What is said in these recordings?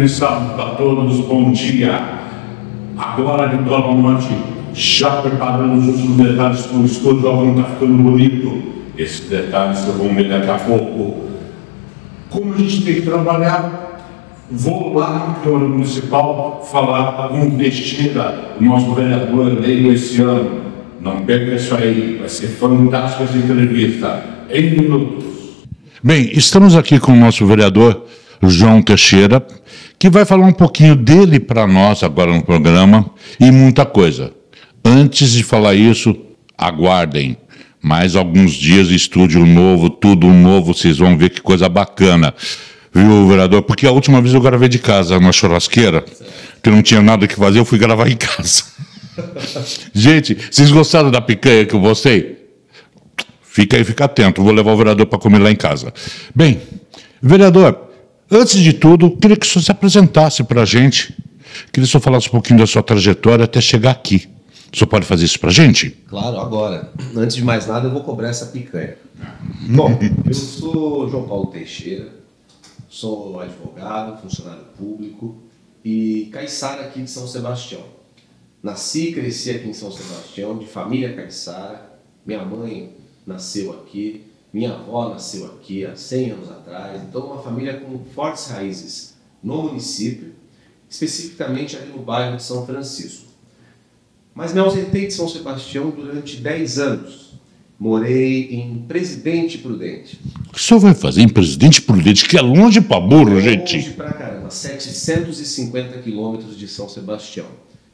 feliz sábado para todos, bom dia. Agora, Litoral Norte, já preparamos os detalhes para o estúdio, agora está ficando bonito. Esses detalhes que eu vou ver daqui a pouco. Como a gente tem que trabalhar, vou lá na Câmara Municipal falar com o Teixeira, o nosso vereador eleito esse ano. Não perca isso aí, vai ser fantástica essa entrevista. Em minutos. Bem, estamos aqui com o nosso vereador João Teixeira, que vai falar um pouquinho dele para nós agora no programa e muita coisa. Antes de falar isso, aguardem. Mais alguns dias, estúdio novo, tudo novo, vocês vão ver que coisa bacana. Viu, vereador? Porque a última vez eu gravei de casa, na churrasqueira, que não tinha nada que fazer, eu fui gravar em casa. Gente, vocês gostaram da picanha que eu postei? Fica aí, fica atento, vou levar o vereador para comer lá em casa. Bem, vereador, antes de tudo, queria que o senhor se apresentasse para a gente. Queria que o senhor falasse um pouquinho da sua trajetória até chegar aqui. O senhor pode fazer isso para a gente? Claro, agora. Antes de mais nada, eu vou cobrar essa picanha. Bom, eu sou João Paulo Teixeira, sou advogado, funcionário público e caiçara aqui de São Sebastião. Nasci e cresci aqui em São Sebastião, de família caiçara. Minha mãe nasceu aqui, minha avó nasceu aqui há 100 anos atrás. Então, uma família com fortes raízes no município, especificamente ali no bairro de São Francisco. Mas me ausentei de São Sebastião durante 10 anos. Morei em Presidente Prudente. O que o senhor vai fazer em Presidente Prudente, que é longe pra burro, gente? Longe pra caramba, 750 quilômetros de São Sebastião.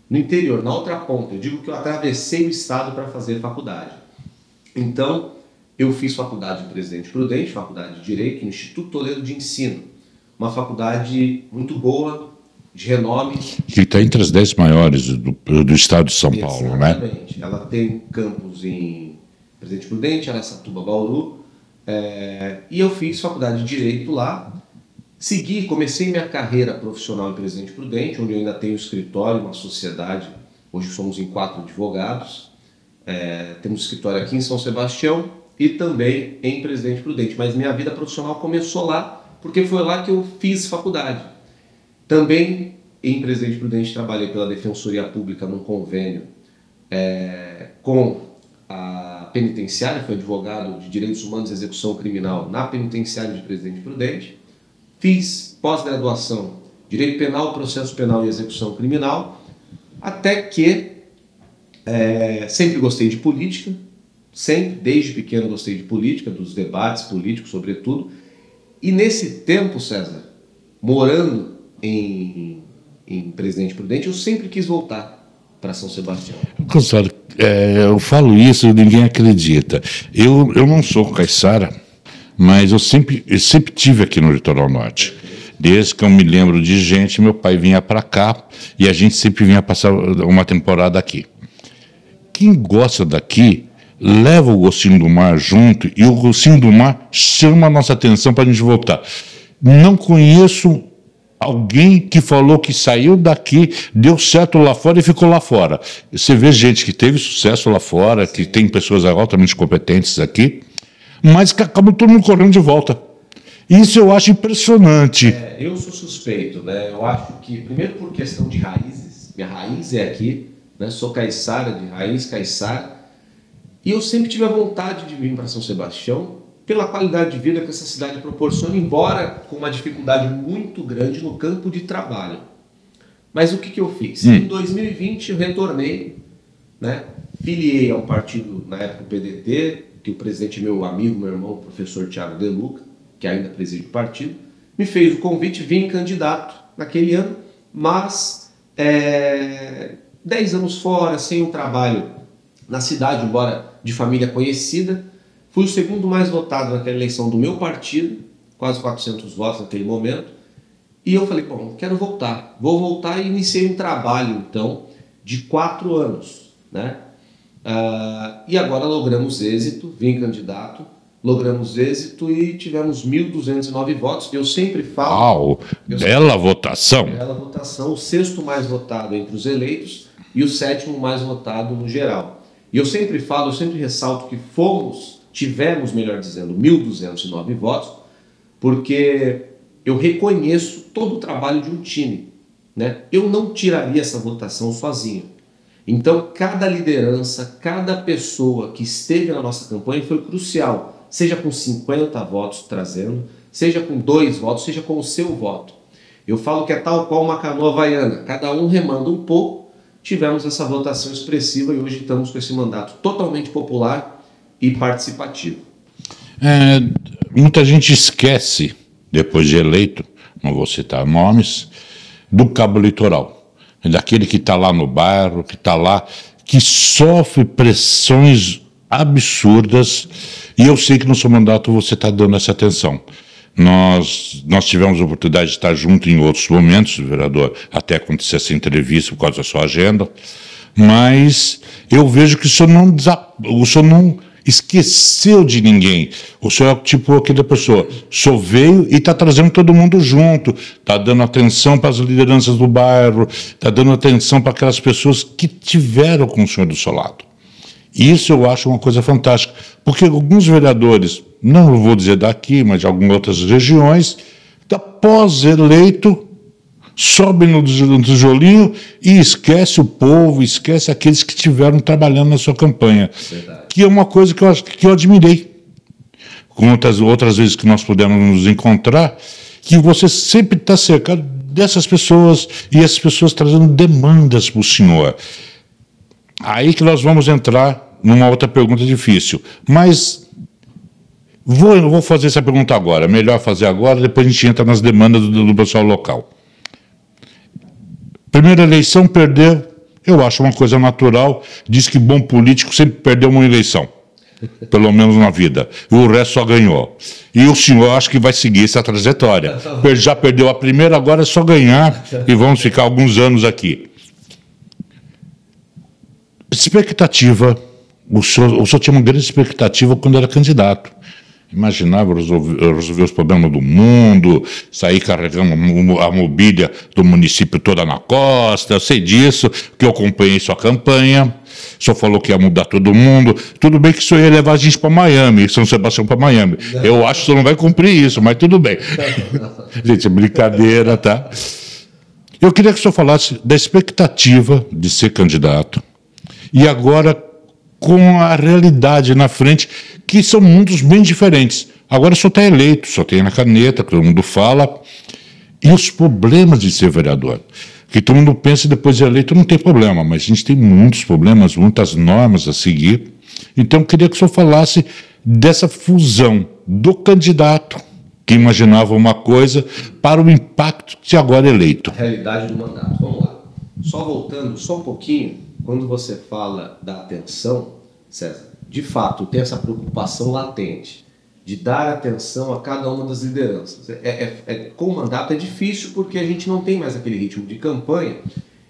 No interior, na outra ponta, eu digo que eu atravessei o estado para fazer faculdade. Então, eu fiz faculdade em Presidente Prudente, faculdade de Direito, no Instituto Toledo de Ensino. Uma faculdade muito boa, de renome. Que está entre as 10 maiores do estado de São Paulo, né? Exatamente. Ela tem campus em Presidente Prudente, Araçatuba, Bauru. E eu fiz faculdade de Direito lá. Comecei minha carreira profissional em Presidente Prudente, onde eu ainda tenho escritório, uma sociedade. Hoje somos em 4 advogados. Temos escritório aqui em São Sebastião e também em Presidente Prudente. Mas minha vida profissional começou lá, porque foi lá que eu fiz faculdade. Também em Presidente Prudente trabalhei pela Defensoria Pública num convênio com a penitenciária, fui advogado de Direitos Humanos e Execução Criminal na penitenciária de Presidente Prudente. Fiz pós-graduação Direito Penal, Processo Penal e Execução Criminal, até que sempre gostei de política, sempre, desde pequeno gostei de política, dos debates políticos sobretudo, e nesse tempo, César, morando em Presidente Prudente, eu sempre quis voltar para São Sebastião. Gonçalo, eu falo isso e ninguém acredita. Eu não sou caiçara, mas eu sempre tive aqui no Litoral Norte. Desde que eu me lembro de gente, meu pai vinha para cá e a gente sempre vinha passar uma temporada aqui. Quem gosta daqui leva o gostinho do mar junto e o gostinho do mar chama a nossa atenção para a gente voltar. Não conheço alguém que falou que saiu daqui, deu certo lá fora e ficou lá fora. Você vê gente que teve sucesso lá fora, que tem pessoas altamente competentes aqui, mas que acabam todo mundo correndo de volta. Isso eu acho impressionante. Eu sou suspeito, né? Eu acho que, primeiro por questão de raízes, minha raiz é aqui, né? Sou caiçara, de raiz caiçara, e eu sempre tive a vontade de vir para São Sebastião pela qualidade de vida que essa cidade proporciona, embora com uma dificuldade muito grande no campo de trabalho. Mas o que eu fiz? Em 2020 eu retornei, né? Filiei ao partido, na época o PDT, que o presidente é meu amigo, meu irmão, o professor Thiago De Luca, que ainda preside o partido, me fez o convite, vim candidato naquele ano, mas 10 anos fora, sem um trabalho na cidade, embora de família conhecida, fui o segundo mais votado naquela eleição do meu partido, quase 400 votos naquele momento, e eu falei, bom, quero voltar, vou voltar e iniciei um trabalho, então, de 4 anos, né? E agora logramos êxito, vim candidato, logramos êxito e tivemos 1.209 votos. Eu sempre falo... Bela votação! Bela votação, o 6º mais votado entre os eleitos e o 7º mais votado no geral. E eu sempre falo, eu sempre ressalto que tivemos, melhor dizendo, 1.209 votos, porque eu reconheço todo o trabalho de um time, né? Eu não tiraria essa votação sozinho. Então, cada liderança, cada pessoa que esteve na nossa campanha foi crucial, seja com 50 votos trazendo, seja com 2 votos, seja com o seu voto. Eu falo que é tal qual uma canoa havaiana, cada um remando um pouco, tivemos essa votação expressiva e hoje estamos com esse mandato totalmente popular e participativo. Muita gente esquece, depois de eleito, não vou citar nomes, do cabo eleitoral. Daquele que está lá no bairro, que está lá, que sofre pressões absurdas, e eu sei que no seu mandato você está dando essa atenção. Nós tivemos a oportunidade de estar junto em outros momentos, vereador, até acontecer essa entrevista por causa da sua agenda, mas eu vejo que o senhor não esqueceu de ninguém. O senhor é tipo aquela pessoa, só veio e está trazendo todo mundo junto, está dando atenção para as lideranças do bairro, está dando atenção para aquelas pessoas que tiveram com o senhor do seu lado. Isso eu acho uma coisa fantástica, porque alguns vereadores, não vou dizer daqui, mas de algumas outras regiões, após eleito, sobe no tijolinho e esquece o povo, esquece aqueles que estiveram trabalhando na sua campanha. Verdade. Que é uma coisa que eu admirei. Com outras vezes que nós pudemos nos encontrar, que você sempre está cercado dessas pessoas e essas pessoas trazendo demandas para o senhor. Aí que nós vamos entrar numa outra pergunta difícil. Mas eu vou fazer essa pergunta agora. Melhor fazer agora, depois a gente entra nas demandas do pessoal local. Primeira eleição, perdeu, eu acho uma coisa natural. Diz que bom político sempre perdeu uma eleição, pelo menos na vida. O resto só ganhou. E o senhor acho que vai seguir essa trajetória. Já perdeu a primeira, agora é só ganhar e vamos ficar alguns anos aqui. Expectativa. O senhor tinha uma grande expectativa quando era candidato. Imaginava resolver os problemas do mundo, sair carregando a mobília do município toda na costa. Eu sei disso, que eu acompanhei sua campanha. O senhor falou que ia mudar todo mundo. Tudo bem que o senhor ia levar a gente para Miami, São Sebastião para Miami. Eu acho que o senhor não vai cumprir isso, mas tudo bem. Gente, é brincadeira, tá? Eu queria que o senhor falasse da expectativa de ser candidato e agora com a realidade na frente, que são mundos bem diferentes. Agora só está eleito, só tem na caneta, todo mundo fala. E os problemas de ser vereador. Que todo mundo pensa depois de eleito não tem problema, mas a gente tem muitos problemas, muitas normas a seguir. Então eu queria que o senhor falasse dessa fusão do candidato, que imaginava uma coisa, para o impacto de agora eleito. A realidade do mandato. Vamos lá. Só voltando só um pouquinho, quando você fala da atenção, César, de fato, tem essa preocupação latente de dar atenção a cada uma das lideranças. Com o mandato é difícil porque a gente não tem mais aquele ritmo de campanha.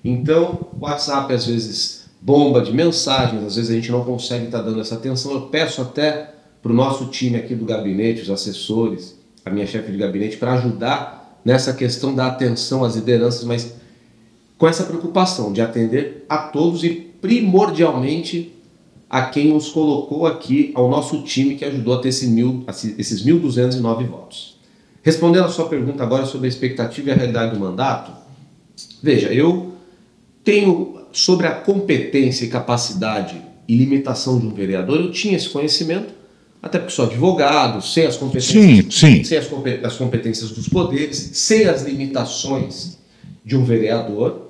Então, o WhatsApp às vezes bomba de mensagens, às vezes a gente não consegue estar dando essa atenção. Eu peço até para o nosso time aqui do gabinete, os assessores, a minha chefe de gabinete, para ajudar nessa questão da atenção às lideranças, mas com essa preocupação de atender a todos e primordialmente a quem nos colocou aqui, ao nosso time que ajudou a ter esses 1.209 votos. Respondendo a sua pergunta agora sobre a expectativa e a realidade do mandato, veja, eu tenho sobre a competência e capacidade e limitação de um vereador, eu tinha esse conhecimento, até porque sou advogado, sei as competências, sei as competências dos poderes, sei as limitações de um vereador.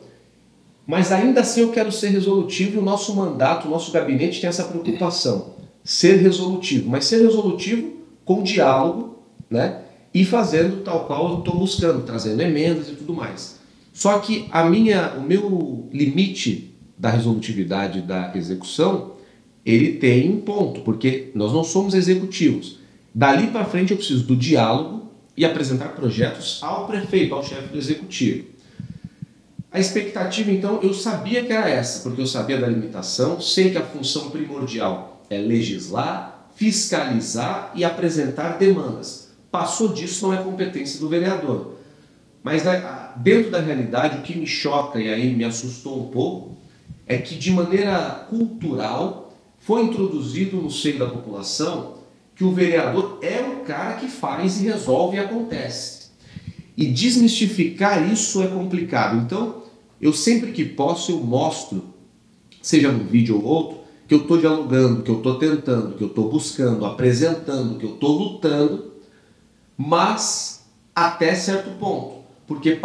Mas ainda assim eu quero ser resolutivo e o nosso mandato, o nosso gabinete tem essa preocupação. Ser resolutivo, mas ser resolutivo com diálogo, né? E fazendo tal qual eu estou buscando, trazendo emendas e tudo mais. Só que o meu limite da resolutividade da execução, ele tem um ponto, porque nós não somos executivos. Dali para frente eu preciso do diálogo e apresentar projetos ao prefeito, ao chefe do executivo. A expectativa, então, eu sabia que era essa, porque eu sabia da limitação, sei que a função primordial é legislar, fiscalizar e apresentar demandas. Passou disso, não é competência do vereador. Mas dentro da realidade, o que me choca e aí me assustou um pouco, é que de maneira cultural foi introduzido no seio da população que o vereador é o cara que faz e resolve e acontece. E desmistificar isso é complicado. Então, eu sempre que posso, eu mostro, seja num vídeo ou outro, que eu estou dialogando, que eu estou tentando, que eu estou buscando, apresentando, que eu estou lutando, mas até certo ponto. Porque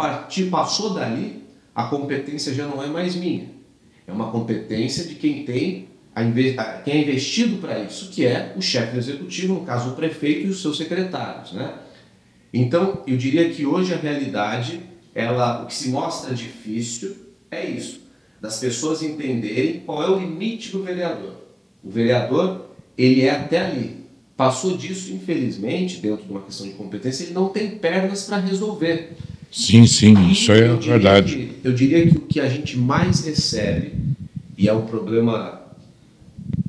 passou dali, a competência já não é mais minha. É uma competência de quem tem quem é investido para isso, que é o chefe do executivo, no caso o prefeito e os seus secretários, né? Então, eu diria que hoje a realidade, o que se mostra difícil é isso, das pessoas entenderem qual é o limite do vereador. O vereador, ele é até ali. Passou disso, infelizmente, dentro de uma questão de competência, ele não tem pernas para resolver. Sim, isso é verdade. Eu diria que o que a gente mais recebe, e é um problema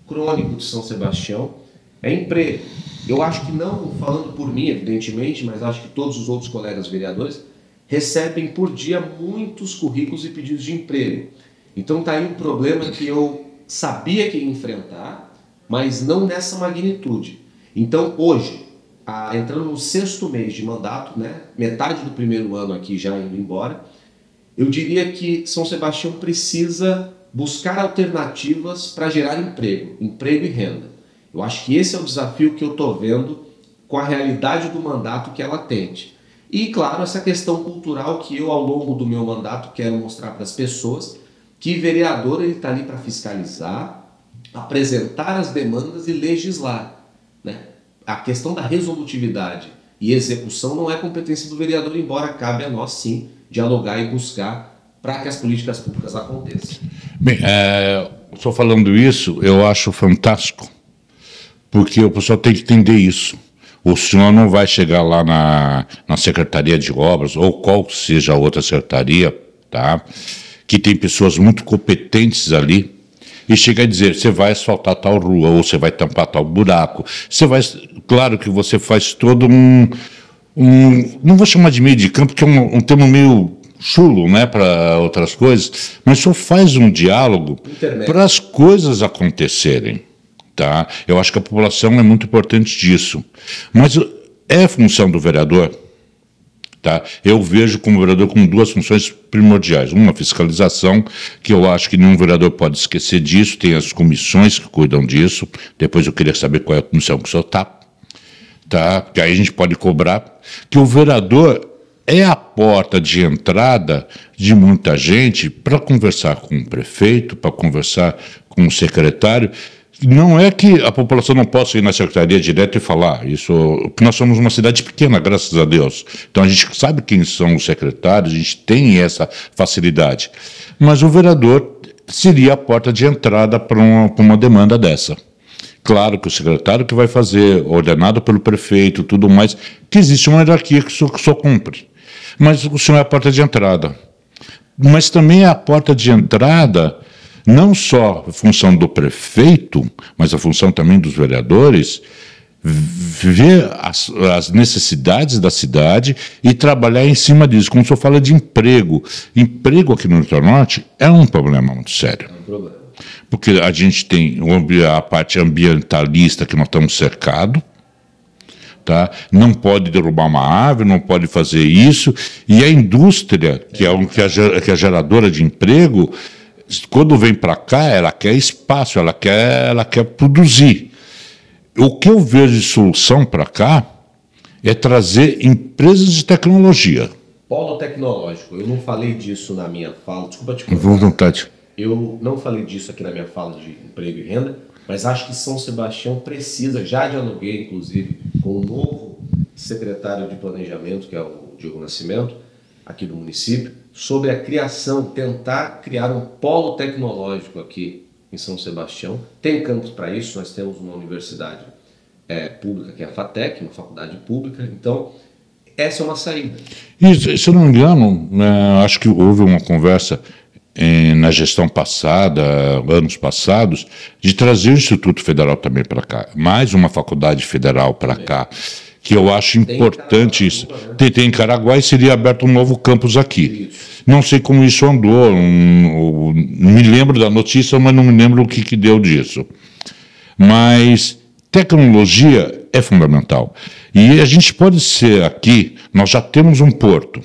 crônico de São Sebastião, é emprego. Eu acho que não, falando por mim, evidentemente, mas acho que todos os outros colegas vereadores recebem por dia muitos currículos e pedidos de emprego. Então está aí um problema que eu sabia que ia enfrentar, mas não nessa magnitude. Então hoje, entrando no 6º mês de mandato, né, metade do primeiro ano aqui já indo embora, eu diria que São Sebastião precisa buscar alternativas para gerar emprego e renda. Eu acho que esse é o desafio que eu estou vendo com a realidade do mandato que ela atende. E, claro, essa questão cultural que eu, ao longo do meu mandato, quero mostrar para as pessoas que vereador está ali para fiscalizar, apresentar as demandas e legislar, né? A questão da resolutividade e execução não é competência do vereador, embora cabe a nós, sim, dialogar e buscar para que as políticas públicas aconteçam. Bem, estou falando isso, eu acho fantástico, porque o pessoal tem que entender isso. O senhor não vai chegar lá na Secretaria de Obras, ou qual seja a outra secretaria, tá? Que tem pessoas muito competentes ali, e chega a dizer, você vai asfaltar tal rua, ou você vai tampar tal buraco. Claro que você faz todo não vou chamar de meio de campo, porque é um termo meio chulo, né, para outras coisas, mas só faz um diálogo para as coisas acontecerem, tá? Eu acho que a população é muito importante disso, mas é função do vereador, tá? Eu vejo como vereador com 2 funções primordiais, uma fiscalização, que eu acho que nenhum vereador pode esquecer disso, tem as comissões que cuidam disso, depois eu queria saber qual é a comissão que o senhor tá? Porque aí a gente pode cobrar, que o vereador é a porta de entrada de muita gente para conversar com o prefeito, para conversar com o secretário. Não é que a população não possa ir na secretaria direto e falar isso, porque nós somos uma cidade pequena, graças a Deus. Então a gente sabe quem são os secretários, a gente tem essa facilidade. Mas o vereador seria a porta de entrada para uma demanda dessa. Claro que o secretário que vai fazer, ordenado pelo prefeito, tudo mais, que existe uma hierarquia que só cumpre. Mas o senhor é a porta de entrada. Mas também é a porta de entrada, não só a função do prefeito, mas a função também dos vereadores, ver as necessidades da cidade e trabalhar em cima disso. Como o senhor fala de emprego. Emprego aqui no Litoral Norte é um problema muito sério. É um problema. Porque a gente tem a parte ambientalista que nós estamos cercados, tá? Não pode derrubar uma árvore, não pode fazer isso, e a indústria, que é a geradora de emprego, quando vem para cá, ela quer espaço, ela quer produzir. O que eu vejo de solução para cá é trazer empresas de tecnologia. Polo tecnológico, eu não falei disso na minha fala, desculpa te cortar. Vontade. Eu não falei disso aqui na minha fala de emprego e renda, mas acho que São Sebastião precisa, já dialoguei inclusive com o novo secretário de planejamento, que é o Diogo Nascimento, aqui do município, sobre a criação, tentar criar um polo tecnológico aqui em São Sebastião. Tem campus para isso, nós temos uma universidade pública, que é a FATEC, uma faculdade pública, então essa é uma saída. E, se eu não me engano, acho que houve uma conversa na gestão passada, anos passados, de trazer o Instituto Federal também para cá, mais uma faculdade federal para cá, que eu acho importante isso. Tem em Caraguá e seria aberto um novo campus aqui. Não sei como isso andou, me lembro da notícia, mas não me lembro o que deu disso. Mas tecnologia é fundamental. E a gente pode ser aqui, Nós já temos um porto,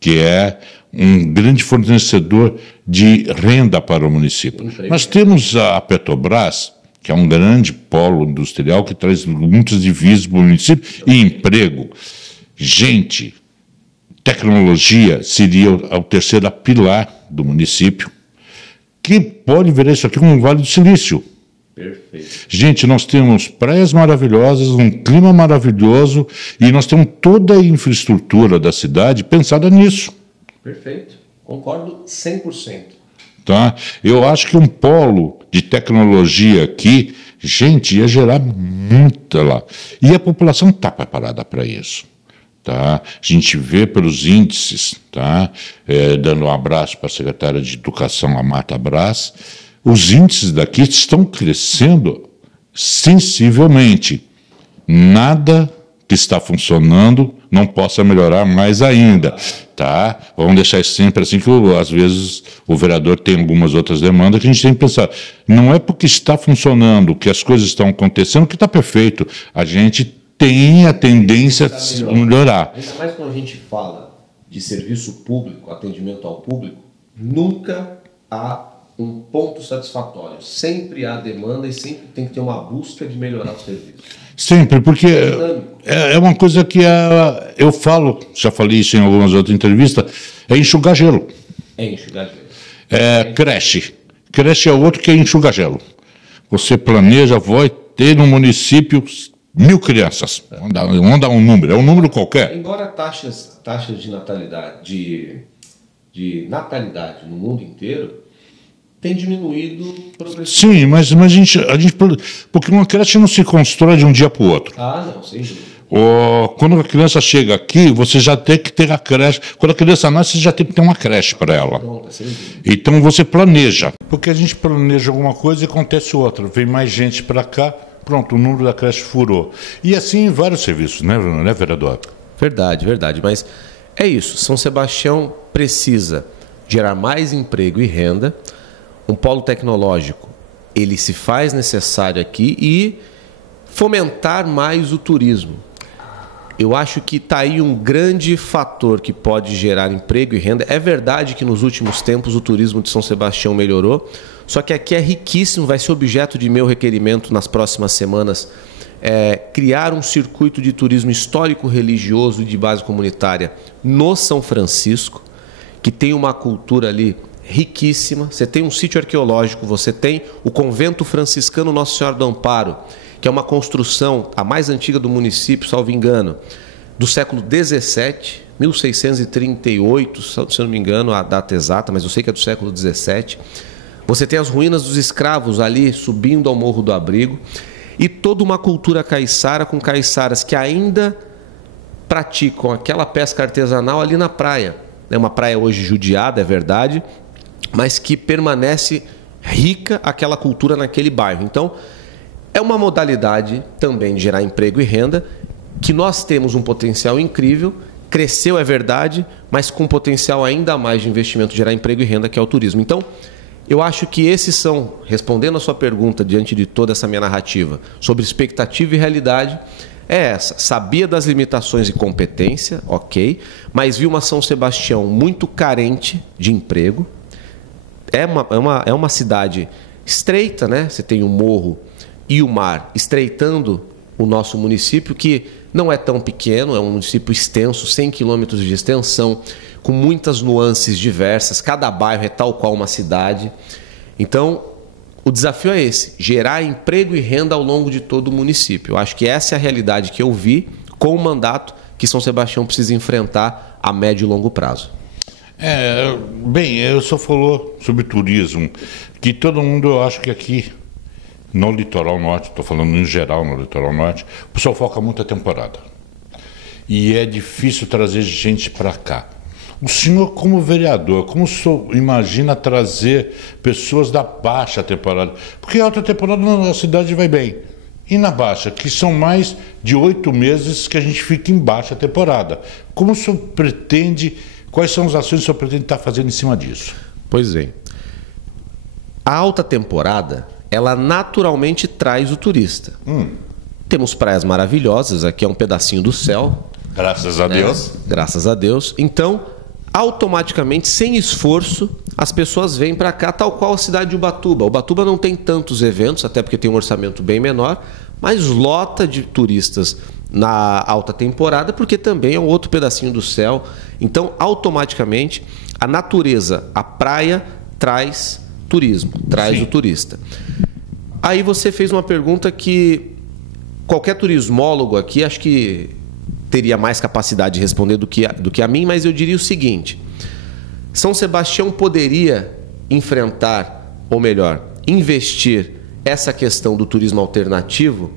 que é um grande fornecedor de renda para o município. Nós temos a Petrobras, que é um grande polo industrial que traz muitas divisas para o município e emprego. Gente, tecnologia seria o terceiro pilar do município, que pode virar isso aqui como um Vale do Silício. Perfeito. Gente, nós temos praias maravilhosas, um clima maravilhoso e nós temos toda a infraestrutura da cidade pensada nisso. Perfeito. Concordo 100%. Tá? Eu acho que um polo de tecnologia aqui, gente, ia gerar muita lá. E a população está preparada para isso. Tá? A gente vê pelos índices, tá? Dando um abraço para a secretária de Educação, a Marta Braz, os índices daqui estão crescendo sensivelmente. Nada que está funcionando não possa melhorar mais ainda. Tá? Vamos deixar isso sempre assim, que às vezes o vereador tem algumas outras demandas que a gente tem que pensar. Não é porque está funcionando, que as coisas estão acontecendo, que está perfeito. A gente tem a tendência a melhorar. Ainda mais quando a gente fala de serviço público, atendimento ao público, nunca há um ponto satisfatório. Sempre há demanda e sempre tem que ter uma busca de melhorar o serviço. Sempre, porque é uma coisa que eu falo, já falei isso em algumas outras entrevistas, é enxugar gelo. É enxugar gelo. Creche. Creche é outro que é enxugar gelo. Você planeja, vai ter no município 1.000 crianças. Vamos dar um número, é um número qualquer. Embora taxas de natalidade, de natalidade no mundo inteiro tem diminuído progressivamente. Sim, mas a gente. Porque uma creche não se constrói de um dia para o outro. Ah, não, sem dúvida. Quando a criança chega aqui, você já tem que ter a creche. Quando a criança nasce, você já tem que ter uma creche para ela. Pronto, sem dúvida. Então você planeja. Porque a gente planeja alguma coisa e acontece outra. Vem mais gente para cá, pronto, o número da creche furou. E assim em vários serviços, né, vereador? Verdade. Mas é isso. São Sebastião precisa gerar mais emprego e renda. Um polo tecnológico, ele se faz necessário aqui e fomentar mais o turismo. Eu acho que está aí um grande fator que pode gerar emprego e renda. É verdade que nos últimos tempos o turismo de São Sebastião melhorou, só que aqui é riquíssimo, vai ser objeto de meu requerimento nas próximas semanas, criar um circuito de turismo histórico-religioso e de base comunitária no São Francisco, que tem uma cultura ali riquíssima. Você tem um sítio arqueológico, você tem o convento franciscano Nossa Senhora do Amparo, que é uma construção, a mais antiga do município, salvo engano, do século XVII, 1638, se eu não me engano a data exata, mas eu sei que é do século XVII. Você tem as ruínas dos escravos ali, subindo ao Morro do Abrigo, e toda uma cultura caiçara, com caiçaras que ainda praticam aquela pesca artesanal ali na praia. É uma praia hoje judiada, é verdade, mas que permanece rica aquela cultura naquele bairro. Então, é uma modalidade também de gerar emprego e renda, que nós temos um potencial incrível, cresceu, é verdade, mas com potencial ainda mais de investimento, gerar emprego e renda, que é o turismo. Então, eu acho que esses são, respondendo a sua pergunta diante de toda essa minha narrativa, sobre expectativa e realidade, é essa. Sabia das limitações e competência, ok, mas vi uma São Sebastião muito carente de emprego. É uma cidade estreita, né? Você tem o morro e o mar estreitando o nosso município, que não é tão pequeno, é um município extenso, 100 quilômetros de extensão, com muitas nuances diversas, cada bairro é tal qual uma cidade. Então, o desafio é esse, gerar emprego e renda ao longo de todo o município. Eu acho que essa é a realidade que eu vi com o mandato que São Sebastião precisa enfrentar a médio e longo prazo. Bem, eu só falou sobre turismo, que todo mundo, eu acho que aqui no litoral norte, estou falando em geral no litoral norte, o pessoal foca muito a temporada. E é difícil trazer gente para cá. O senhor, como vereador, como o senhor imagina trazer pessoas da baixa temporada? Porque a alta temporada na cidade vai bem. E na baixa, que são mais de 8 meses que a gente fica em baixa temporada. Como o senhor pretende, quais são as ações que o senhor pretende estar fazendo em cima disso? Pois é. A alta temporada, ela naturalmente traz o turista. Temos praias maravilhosas, aqui é um pedacinho do céu. Graças a Deus. Graças a Deus. Então, automaticamente, sem esforço, as pessoas vêm para cá, tal qual a cidade de Ubatuba. Ubatuba não tem tantos eventos, até porque tem um orçamento bem menor, mas lota de turistas na alta temporada, porque também é um outro pedacinho do céu. Então, automaticamente, a natureza, a praia, traz turismo, traz o turista. Aí você fez uma pergunta que qualquer turismólogo aqui, acho que teria mais capacidade de responder do que a mim, mas eu diria o seguinte: São Sebastião poderia enfrentar, ou melhor, investir essa questão do turismo alternativo,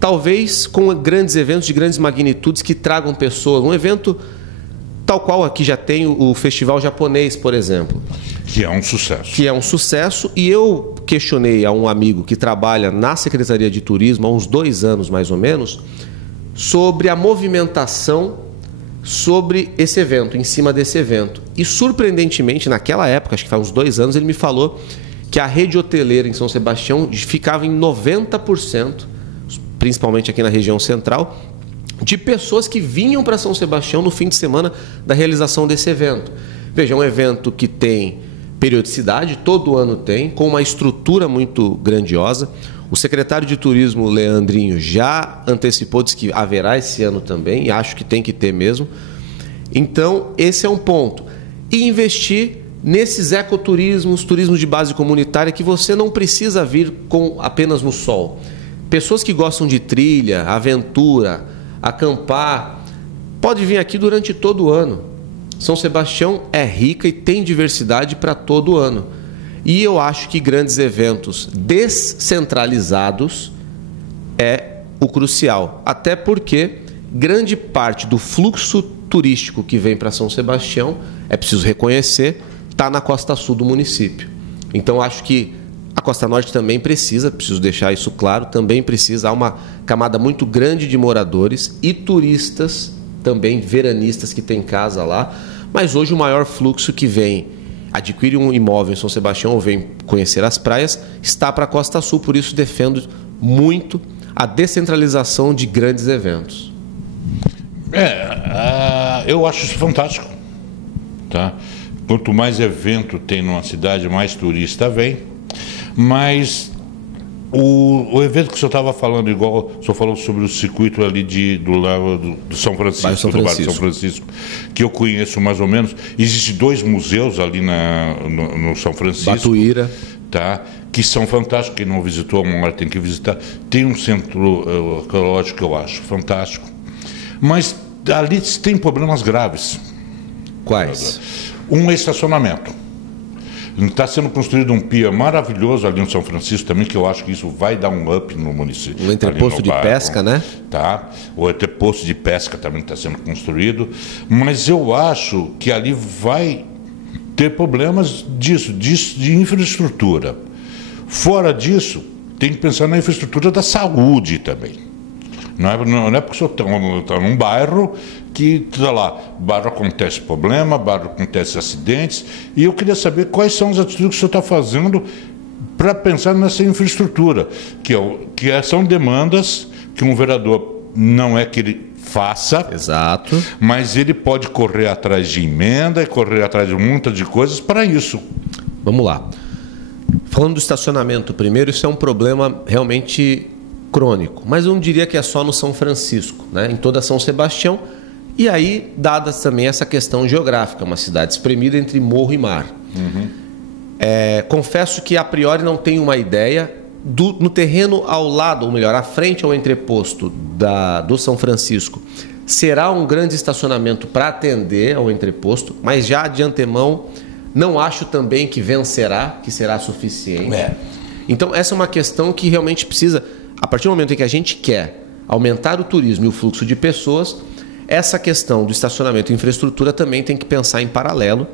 talvez com grandes eventos de grandes magnitudes que tragam pessoas. Um evento tal qual aqui já tem o Festival Japonês, por exemplo. Que é um sucesso. Que é um sucesso. E eu questionei a um amigo que trabalha na Secretaria de Turismo há uns 2 anos, mais ou menos, sobre a movimentação sobre esse evento, em cima desse evento. E, surpreendentemente, naquela época, acho que faz uns 2 anos, ele me falou que a rede hoteleira em São Sebastião ficava em 90%, principalmente aqui na região central, de pessoas que vinham para São Sebastião no fim de semana da realização desse evento. Veja, é um evento que tem periodicidade, todo ano tem, com uma estrutura muito grandiosa. O secretário de Turismo, Leandrinho, já antecipou, disse que haverá esse ano também, e acho que tem que ter mesmo. Então, esse é um ponto. E investir nesses ecoturismos, turismo de base comunitária, que você não precisa vir com apenas no sol. Pessoas que gostam de trilha, aventura, acampar, pode vir aqui durante todo o ano. São Sebastião é rica e tem diversidade para todo o ano. E eu acho que grandes eventos descentralizados é o crucial. Até porque grande parte do fluxo turístico que vem para São Sebastião, é preciso reconhecer, está na costa sul do município. Então acho que a Costa Norte também preciso deixar isso claro, também precisa. Há uma camada muito grande de moradores e turistas, também veranistas que têm casa lá. Mas hoje o maior fluxo que vem adquire um imóvel em São Sebastião ou vem conhecer as praias está para a Costa Sul. Por isso defendo muito a descentralização de grandes eventos. Eu acho isso fantástico. Tá? Quanto mais evento tem numa cidade, mais turista vem. Mas o evento que o senhor estava falando, igual o senhor falou sobre o circuito ali do São Francisco, do Bairro São Francisco, que eu conheço mais ou menos. Existem 2 museus ali no São Francisco. Batuíra. Tá? Que são fantásticos. Quem não visitou, uma hora tem que visitar. Tem um centro arqueológico que eu acho fantástico. Mas ali tem problemas graves. Quais? Um é estacionamento. Está sendo construído um pier maravilhoso ali no São Francisco também, que eu acho que isso vai dar um up no município. O entreposto de pesca, né? Tá. O entreposto de pesca também está sendo construído. Mas eu acho que ali vai ter problemas disso, de infraestrutura. Fora disso, tem que pensar na infraestrutura da saúde também. Não é porque o senhor está num bairro que, lá, bairro acontece problema, bairro acontece acidentes, e eu queria saber quais são as atitudes que o senhor está fazendo para pensar nessa infraestrutura, que são demandas que um vereador não é que ele faça, exato, mas ele pode correr atrás de emenda e correr atrás de muitas de coisas para isso. Vamos lá. Falando do estacionamento primeiro, isso é um problema realmente crônico, mas eu não diria que é só no São Francisco, né? Em toda São Sebastião, e aí dadas também essa questão geográfica, uma cidade espremida entre morro e mar. Confesso que a priori não tenho uma ideia no terreno ao lado, ou melhor, à frente ao entreposto do São Francisco, será um grande estacionamento para atender ao entreposto, mas já de antemão não acho também que vencerá, que será suficiente. Então essa é uma questão que realmente precisa. A partir do momento em que a gente quer aumentar o turismo e o fluxo de pessoas, essa questão do estacionamento e infraestrutura também tem que pensar em paralelo.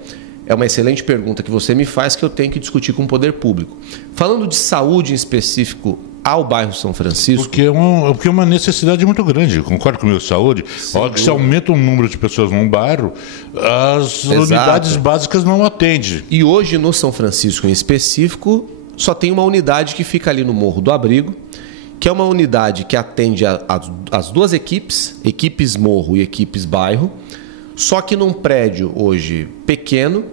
É uma excelente pergunta que você me faz, que eu tenho que discutir com o poder público. Falando de saúde em específico ao bairro São Francisco... Porque é uma necessidade muito grande, concordo comigo, saúde. A hora que se aumenta o número de pessoas num bairro, as unidades básicas não atendem. E hoje no São Francisco em específico, só tem uma unidade que fica ali no Morro do Abrigo, que é uma unidade que atende as duas equipes morro e equipes bairro, só que num prédio hoje pequeno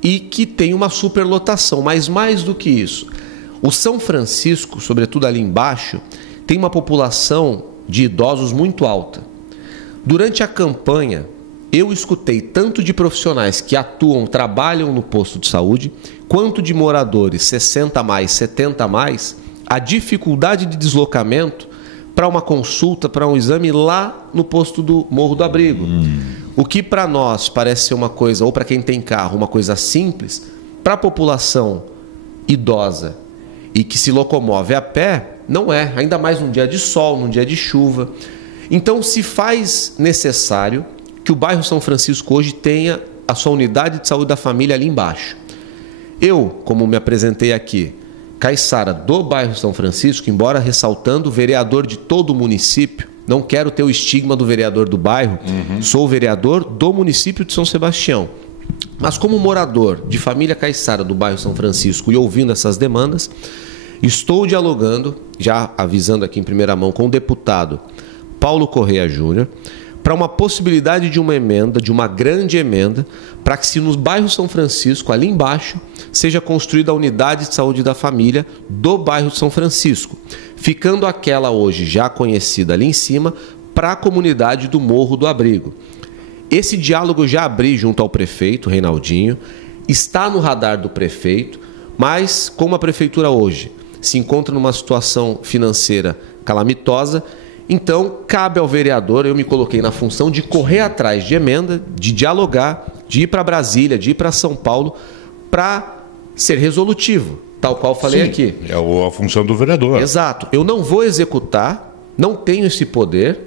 e que tem uma superlotação. Mas mais do que isso, o São Francisco, sobretudo ali embaixo, tem uma população de idosos muito alta. Durante a campanha, eu escutei tanto de profissionais que trabalham no posto de saúde, quanto de moradores 60 a mais, 70 a mais, a dificuldade de deslocamento para uma consulta, para um exame lá no posto do Morro do Abrigo. O que para nós parece ser uma coisa, ou para quem tem carro, uma coisa simples, para a população idosa e que se locomove a pé, não é, ainda mais num dia de sol, num dia de chuva. Então se faz necessário que o bairro São Francisco hoje tenha a sua unidade de saúde da família ali embaixo. Eu, como me apresentei aqui, caiçara do bairro São Francisco, embora ressaltando vereador de todo o município, não quero ter o estigma do vereador do bairro, sou vereador do município de São Sebastião. Mas como morador de família caiçara do bairro São Francisco e ouvindo essas demandas, estou dialogando, já avisando aqui em primeira mão, com o deputado Paulo Correa Júnior, para uma possibilidade de uma emenda, de uma grande emenda, para que se no bairro São Francisco, ali embaixo, seja construída a unidade de saúde da família do bairro São Francisco, ficando aquela hoje já conhecida ali em cima para a comunidade do Morro do Abrigo. Esse diálogo eu já abri junto ao prefeito, Reinaldinho, está no radar do prefeito, mas como a prefeitura hoje se encontra numa situação financeira calamitosa, então cabe ao vereador, eu me coloquei na função de correr atrás de emenda, de dialogar, de ir para Brasília, de ir para São Paulo, para ser resolutivo, tal qual falei aqui. É a função do vereador. Exato. Eu não vou executar, não tenho esse poder,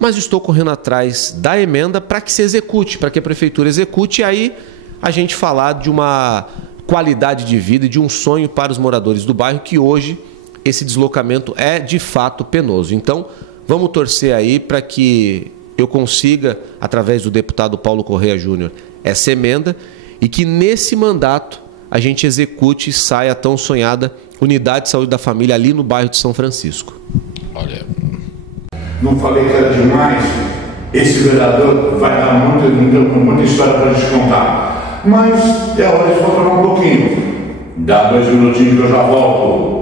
mas estou correndo atrás da emenda para que se execute, para que a prefeitura execute, e aí a gente falar de uma qualidade de vida e de um sonho para os moradores do bairro, que hoje esse deslocamento é de fato penoso. Então, vamos torcer aí para que eu consiga, através do deputado Paulo Correa Júnior, essa emenda e que nesse mandato a gente execute e saia a tão sonhada unidade de saúde da família ali no bairro de São Francisco. Olha, Não falei que era demais? Esse vereador vai dar muita história para a gente contar. Mas é hora de falar um pouquinho. Dá 2 minutinhos que eu já volto.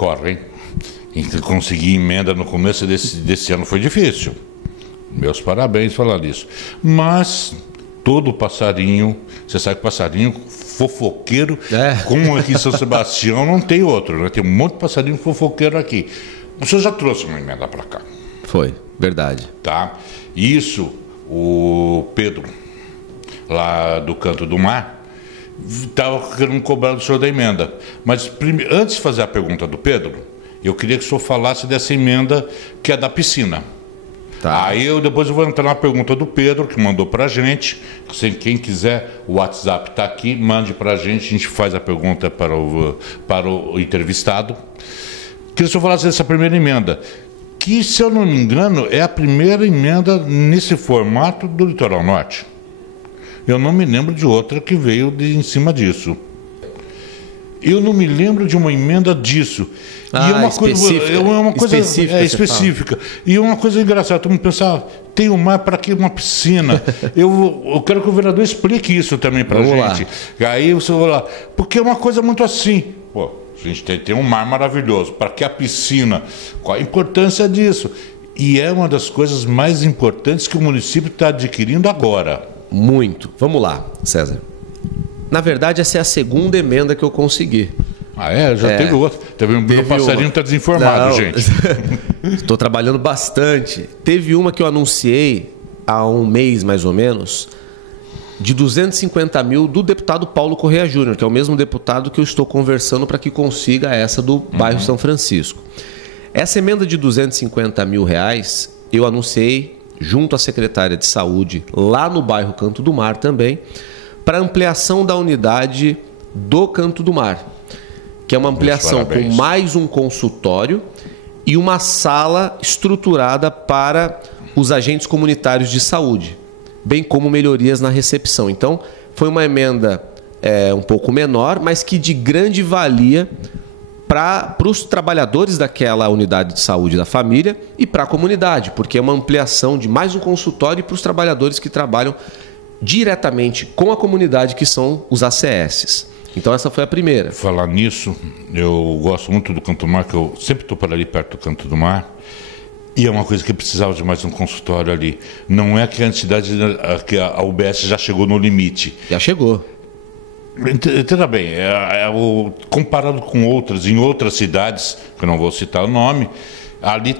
corre, hein? E conseguir emenda no começo desse ano foi difícil. Meus parabéns falar disso. Mas todo passarinho, você sabe que passarinho fofoqueiro, como aqui em São Sebastião, não tem outro, né? Tem um monte de passarinho fofoqueiro aqui. O senhor já trouxe uma emenda para cá. Foi, verdade. Tá? Isso, o Pedro, lá do Canto do Mar, estava querendo cobrar do senhor da emenda. Mas antes de fazer a pergunta do Pedro, eu queria que o senhor falasse dessa emenda que é da piscina. Tá. Aí depois eu vou entrar na pergunta do Pedro, que mandou pra gente. Quem quiser, o WhatsApp está aqui, mande pra gente, a gente faz a pergunta para o entrevistado. Queria que o senhor falasse dessa primeira emenda, que, se eu não me engano, é a primeira emenda nesse formato do Litoral Norte. Eu não me lembro de outra que veio em cima disso. Eu não me lembro de uma emenda disso. E é uma coisa específica. E uma coisa engraçada, todo mundo pensa, tem um mar, para que uma piscina? eu quero que o vereador explique isso também para a gente. Lá. Aí você vai lá, porque é uma coisa muito assim. Pô, a gente tem um mar maravilhoso, para que a piscina? Qual a importância disso? E é uma das coisas mais importantes que o município está adquirindo agora. Muito. Vamos lá, César. Na verdade, essa é a segunda emenda que eu consegui. Ah, é? Já teve outra. Meu passarinho está desinformado, gente. Estou trabalhando bastante. Teve uma que eu anunciei há um mês, mais ou menos, de 250 mil do deputado Paulo Correia Júnior, que é o mesmo deputado que eu estou conversando para que consiga essa do bairro São Francisco. Essa emenda de 250 mil reais, eu anunciei junto à secretária de saúde, lá no bairro Canto do Mar também, para ampliação da unidade do Canto do Mar, que é uma ampliação com mais um consultório e uma sala estruturada para os agentes comunitários de saúde, bem como melhorias na recepção. Então, foi uma emenda um pouco menor, mas que de grande valia para os trabalhadores daquela unidade de saúde da família e para a comunidade, porque é uma ampliação de mais um consultório para os trabalhadores que trabalham diretamente com a comunidade, que são os ACS. Então essa foi a primeira. Falar nisso, eu gosto muito do Canto do Mar, que eu sempre estou por ali perto do Canto do Mar, e é uma coisa que precisava de mais um consultório ali. Não é que a entidade, que a UBS já chegou no limite. Já chegou. Entenda bem, comparado com outras, em outras cidades, que eu não vou citar o nome, ali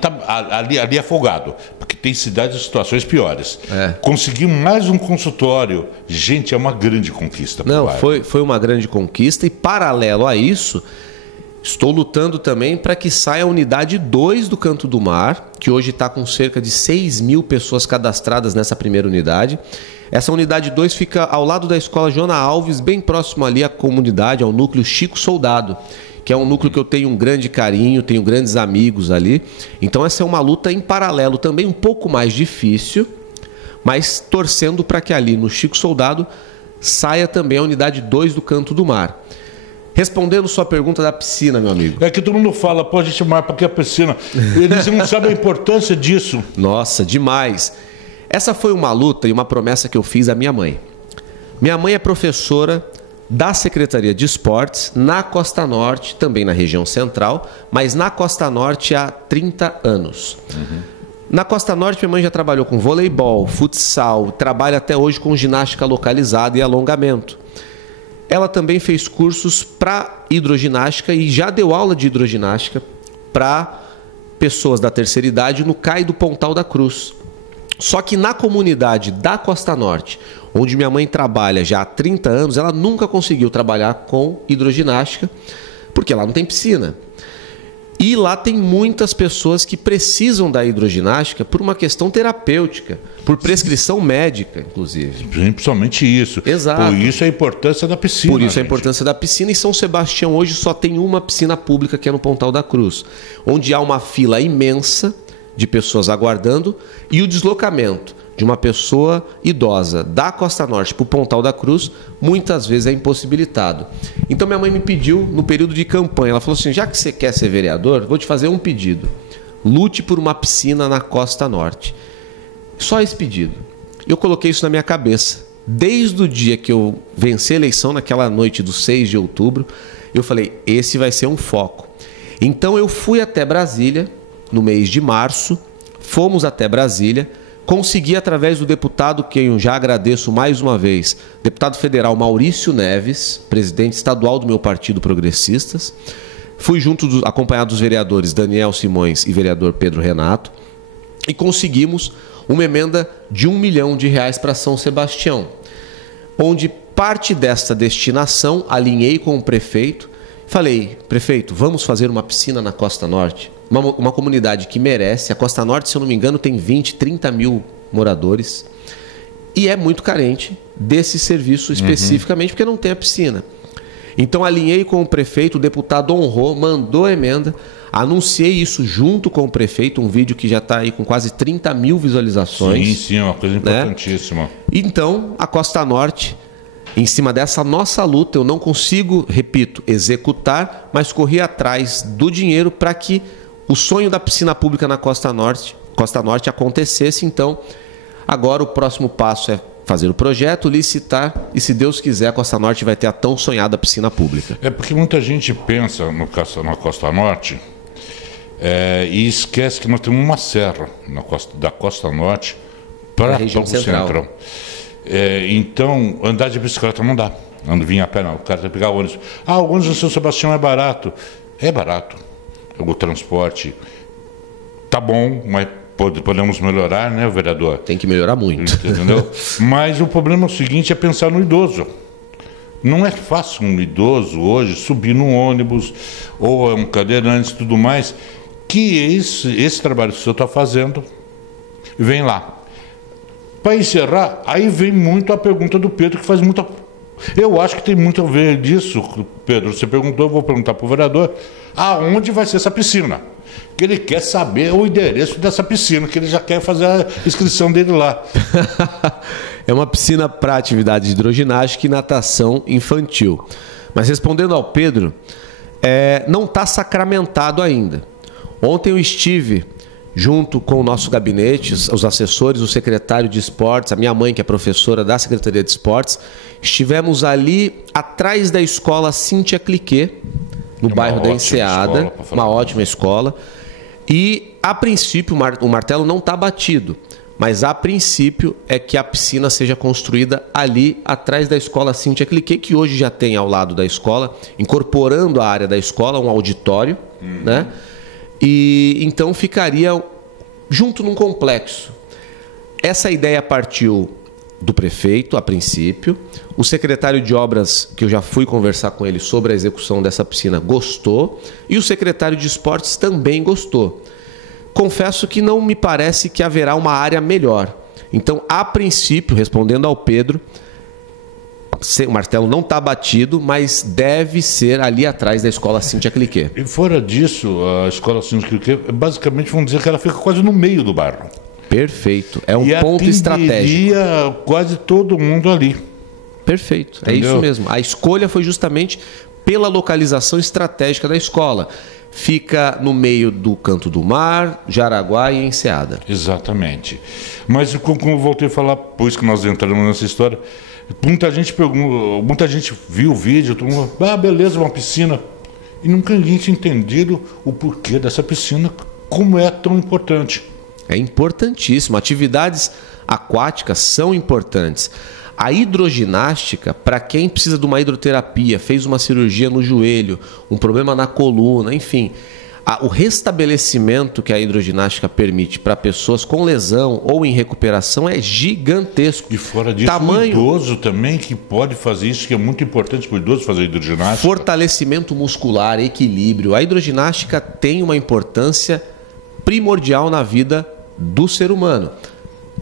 é folgado, porque tem cidades e situações piores. Conseguir mais um consultório, gente, é uma grande conquista. Não, foi uma grande conquista, e paralelo a isso, estou lutando também para que saia a unidade 2 do Canto do Mar, que hoje está com cerca de 6 mil pessoas cadastradas nessa primeira unidade. Essa unidade 2 fica ao lado da escola Joana Alves, bem próximo ali à comunidade, ao núcleo Chico Soldado, que é um núcleo que eu tenho um grande carinho, tenho grandes amigos ali. Então essa é uma luta em paralelo, também um pouco mais difícil, mas torcendo para que ali no Chico Soldado saia também a unidade 2 do Canto do Mar. Respondendo sua pergunta da piscina, meu amigo. É que todo mundo fala, pô, a gente mar, para que a piscina? Eles não sabem a importância disso. Nossa, demais. Essa foi uma luta e uma promessa que eu fiz à minha mãe. Minha mãe é professora da Secretaria de Esportes na Costa Norte, também na região central, mas na Costa Norte há 30 anos. Na Costa Norte, minha mãe já trabalhou com voleibol, futsal, trabalha até hoje com ginástica localizada e alongamento. Ela também fez cursos para hidroginástica e já deu aula de hidroginástica para pessoas da terceira idade no CAI do Pontal da Cruz. Só que na comunidade da Costa Norte, onde minha mãe trabalha já há 30 anos, ela nunca conseguiu trabalhar com hidroginástica, porque lá não tem piscina. E lá tem muitas pessoas que precisam da hidroginástica por uma questão terapêutica, por prescrição médica, inclusive. Principalmente isso. Exato. Por isso a importância da piscina. Por isso a importância da piscina. E São Sebastião hoje só tem uma piscina pública, que é no Pontal da Cruz, onde há uma fila imensa de pessoas aguardando, e o deslocamento de uma pessoa idosa da Costa Norte para o Pontal da Cruz muitas vezes é impossibilitado. Então minha mãe me pediu no período de campanha, ela falou assim, já que você quer ser vereador, vou te fazer um pedido: lute por uma piscina na Costa Norte. Só esse pedido. Eu coloquei isso na minha cabeça. Desde o dia que eu venci a eleição, naquela noite do 6 de outubro, eu falei, esse vai ser um foco. Então eu fui até Brasília no mês de março, fomos até Brasília, consegui através do deputado, quem eu já agradeço mais uma vez, deputado federal Maurício Neves, presidente estadual do meu partido Progressistas, fui acompanhado dos vereadores Daniel Simões e vereador Pedro Renato, e conseguimos uma emenda de R$1 milhão para São Sebastião, onde parte desta destinação alinhei com o prefeito. Falei, prefeito, vamos fazer uma piscina na Costa Norte, uma comunidade que merece. A Costa Norte, se eu não me engano, tem 20, 30 mil moradores e é muito carente desse serviço especificamente porque não tem a piscina. Então alinhei com o prefeito, o deputado honrou, mandou a emenda, anunciei isso junto com o prefeito, um vídeo que já está aí com quase 30 mil visualizações. Sim, é uma coisa importantíssima. Né? Então, a Costa Norte, em cima dessa nossa luta, eu não consigo, repito, executar, mas corri atrás do dinheiro para que o sonho da piscina pública na Costa Norte acontecesse. Então, agora o próximo passo é fazer o projeto, licitar e, se Deus quiser, a Costa Norte vai ter a tão sonhada piscina pública. É porque muita gente pensa na Costa Norte e esquece que nós temos uma serra da Costa Norte para a região central. Então, andar de bicicleta não dá. Vinha a pé, não. O cara tem que pegar ônibus. O ônibus do São Sebastião é barato. É barato. O transporte tá bom, mas podemos melhorar, né, vereador? Tem que melhorar muito. Entendeu? Mas o problema é o seguinte, é pensar no idoso. Não é fácil um idoso hoje subir num ônibus ou um cadeirante e tudo mais, que esse trabalho que o senhor está fazendo vem lá. Para encerrar, aí vem muito a pergunta do Pedro, que faz muita... Eu acho que tem muito a ver disso, Pedro. Você perguntou, eu vou perguntar para o vereador, aonde vai ser essa piscina? Que ele quer saber o endereço dessa piscina, que ele já quer fazer a inscrição dele lá. É uma piscina para atividade de hidroginástica e natação infantil. Mas respondendo ao Pedro, não está sacramentado ainda. Ontem eu estive junto com o nosso gabinete, os assessores, o secretário de esportes, a minha mãe, que é professora da Secretaria de Esportes, estivemos ali atrás da escola Cíntia Cliquet, no bairro da Enseada, uma ótima escola. E, a princípio, o martelo não está batido, mas a princípio é que a piscina seja construída ali atrás da escola Cíntia Cliquet, que hoje já tem ao lado da escola, incorporando a área da escola, um auditório, né? E então ficaria junto num complexo. Essa ideia partiu do prefeito, a princípio. O secretário de obras, que eu já fui conversar com ele sobre a execução dessa piscina, gostou. E o secretário de esportes também gostou. Confesso que não me parece que haverá uma área melhor. Então, a princípio, respondendo ao Pedro, o martelo não está batido, mas deve ser ali atrás da escola Cíntia Cliquet. E fora disso, a escola Cíntia Cliquet, basicamente, vamos dizer que ela fica quase no meio do bairro. Perfeito. É um ponto estratégico. Quase todo mundo ali. Perfeito. Entendeu? É isso mesmo. A escolha foi justamente pela localização estratégica da escola. Fica no meio do Canto do Mar, Jaraguá e Enseada. Exatamente. Mas como eu voltei a falar, pois que nós entramos nessa história, muita gente viu o vídeo, todo mundo falou, beleza, uma piscina. E nunca ninguém tinha entendido o porquê dessa piscina, como é tão importante. É importantíssimo. Atividades aquáticas são importantes. A hidroginástica, para quem precisa de uma hidroterapia, fez uma cirurgia no joelho, um problema na coluna, enfim, o restabelecimento que a hidroginástica permite para pessoas com lesão ou em recuperação é gigantesco. E fora disso, o idoso também que pode fazer isso, que é muito importante para o idoso fazer hidroginástica. Fortalecimento muscular, equilíbrio. A hidroginástica tem uma importância primordial na vida do ser humano.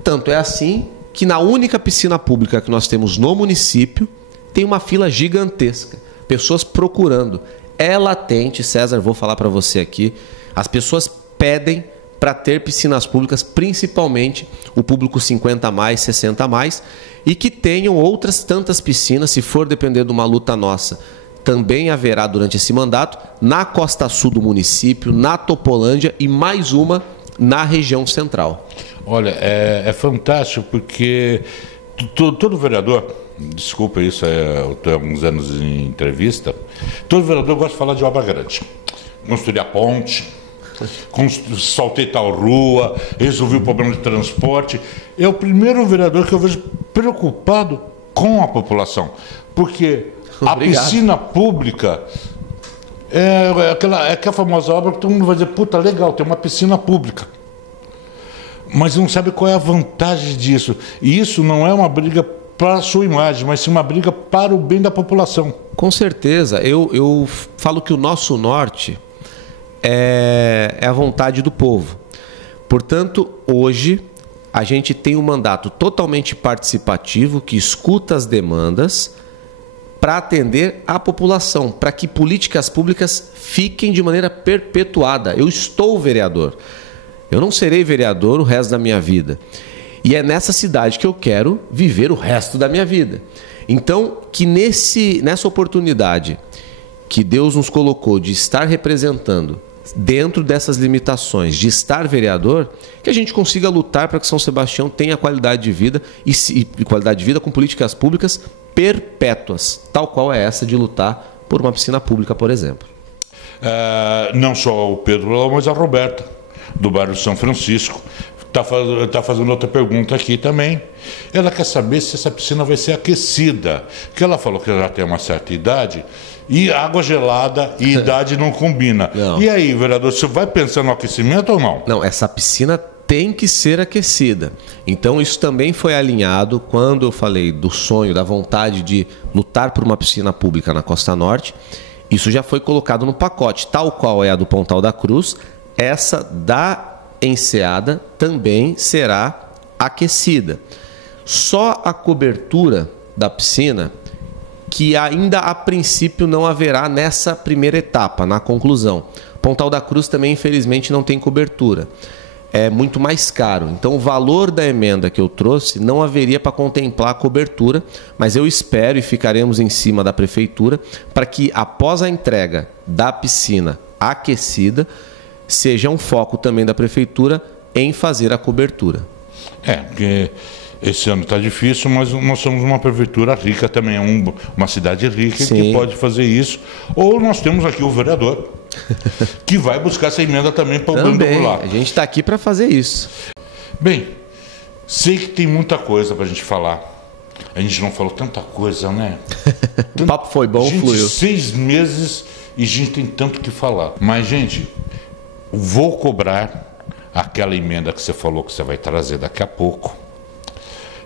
Tanto é assim que na única piscina pública que nós temos no município, tem uma fila gigantesca. Pessoas procurando. É latente, César, vou falar para você aqui. As pessoas pedem para ter piscinas públicas, principalmente o público 50 mais, 60 mais, e que tenham outras tantas piscinas, se for depender de uma luta nossa. Também haverá durante esse mandato, na costa sul do município, na Topolândia e mais uma na região central. Olha, é fantástico porque todo vereador, desculpa isso, eu estou há alguns anos em entrevista, todo vereador gosta de falar de obra grande. construir a ponte, saltei tal rua, resolvi o problema de transporte. É o primeiro vereador que eu vejo preocupado com a população, porque a piscina pública é aquela famosa obra que todo mundo vai dizer, puta, legal, tem uma piscina pública, mas não sabe qual é a vantagem disso. E isso não é uma briga para a sua imagem, mas sim uma briga para o bem da população. Com certeza. Eu falo que o nosso norte é a vontade do povo. Portanto, hoje a gente tem um mandato totalmente participativo que escuta as demandas para atender a população, para que políticas públicas fiquem de maneira perpetuada. Eu estou vereador. Eu não serei vereador o resto da minha vida. E é nessa cidade que eu quero viver o resto da minha vida. Então, que nessa oportunidade que Deus nos colocou de estar representando dentro dessas limitações, de estar vereador, que a gente consiga lutar para que São Sebastião tenha qualidade de vida e qualidade de vida com políticas públicas perpétuas, tal qual é essa de lutar por uma piscina pública, por exemplo. Não só o Pedro, mas a Roberta, do bairro São Francisco, está fazendo outra pergunta aqui também. Ela quer saber se essa piscina vai ser aquecida, porque ela falou que ela já tem uma certa idade e água gelada e idade não combina. Não. E aí, vereador, você vai pensar no aquecimento ou não? Não, essa piscina tem que ser aquecida. Então isso também foi alinhado quando eu falei do sonho, da vontade de lutar por uma piscina pública na Costa Norte. Isso já foi colocado no pacote, tal qual é a do Pontal da Cruz. Essa da Enseada também será aquecida. Só a cobertura da piscina, que ainda a princípio não haverá nessa primeira etapa, na conclusão. Pontal da Cruz também, infelizmente, não tem cobertura. É muito mais caro. Então, o valor da emenda que eu trouxe não haveria para contemplar a cobertura, mas eu espero e ficaremos em cima da prefeitura para que, após a entrega da piscina aquecida, seja um foco também da prefeitura em fazer a cobertura. Porque esse ano está difícil, mas nós somos uma prefeitura rica também, uma cidade rica. Sim. Que pode fazer isso. Ou nós temos aqui o vereador, que vai buscar essa emenda também para o Bando Popular. A gente está aqui para fazer isso. Bem, sei que tem muita coisa para a gente falar. A gente não falou tanta coisa, né? O papo foi bom, fluiu. 6 meses e a gente tem tanto que falar. Mas, gente, vou cobrar aquela emenda que você falou que você vai trazer daqui a pouco,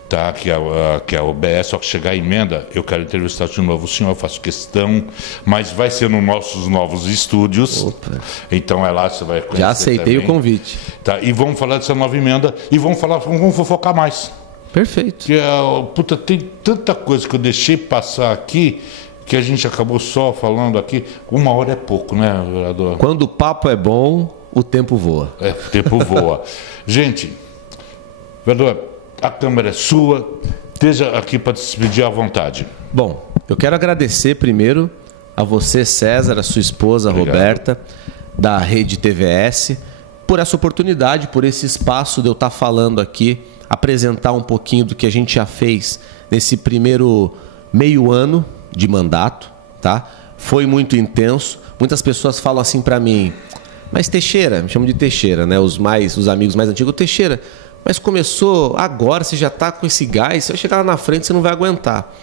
tá? Que é a OBS, só que chegar a emenda, eu quero entrevistar de novo o senhor, eu faço questão, mas vai ser nos nossos novos estúdios. Opa. Então é lá que você vai conhecer. Já aceitei também o convite. Tá? E vamos falar dessa nova emenda e vamos fofocar mais. Perfeito. Que, tem tanta coisa que eu deixei passar aqui que a gente acabou só falando aqui. 1 hora é pouco, né, vereador? Quando o papo é bom, o tempo voa. O tempo voa. Gente, vereador, a câmera é sua. Esteja aqui para se despedir à vontade. Bom, eu quero agradecer primeiro a você, César, a sua esposa, obrigado, Roberta, da Rede TVS, por essa oportunidade, por esse espaço de eu estar falando aqui, apresentar um pouquinho do que a gente já fez nesse primeiro meio ano de mandato, tá? Foi muito intenso. Muitas pessoas falam assim para mim, mas Teixeira, me chamam de Teixeira, né? Os amigos mais antigos, Teixeira, mas começou agora, você já está com esse gás, se eu chegar lá na frente você não vai aguentar.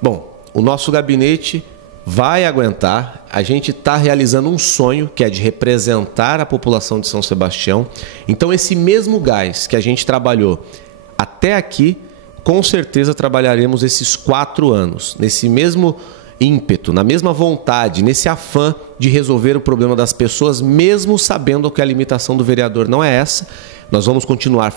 Bom, o nosso gabinete vai aguentar. A gente está realizando um sonho que é de representar a população de São Sebastião. Então esse mesmo gás que a gente trabalhou até aqui, com certeza trabalharemos esses 4 anos, nesse mesmo ímpeto, na mesma vontade, nesse afã de resolver o problema das pessoas, mesmo sabendo que a limitação do vereador não é essa. Nós vamos continuar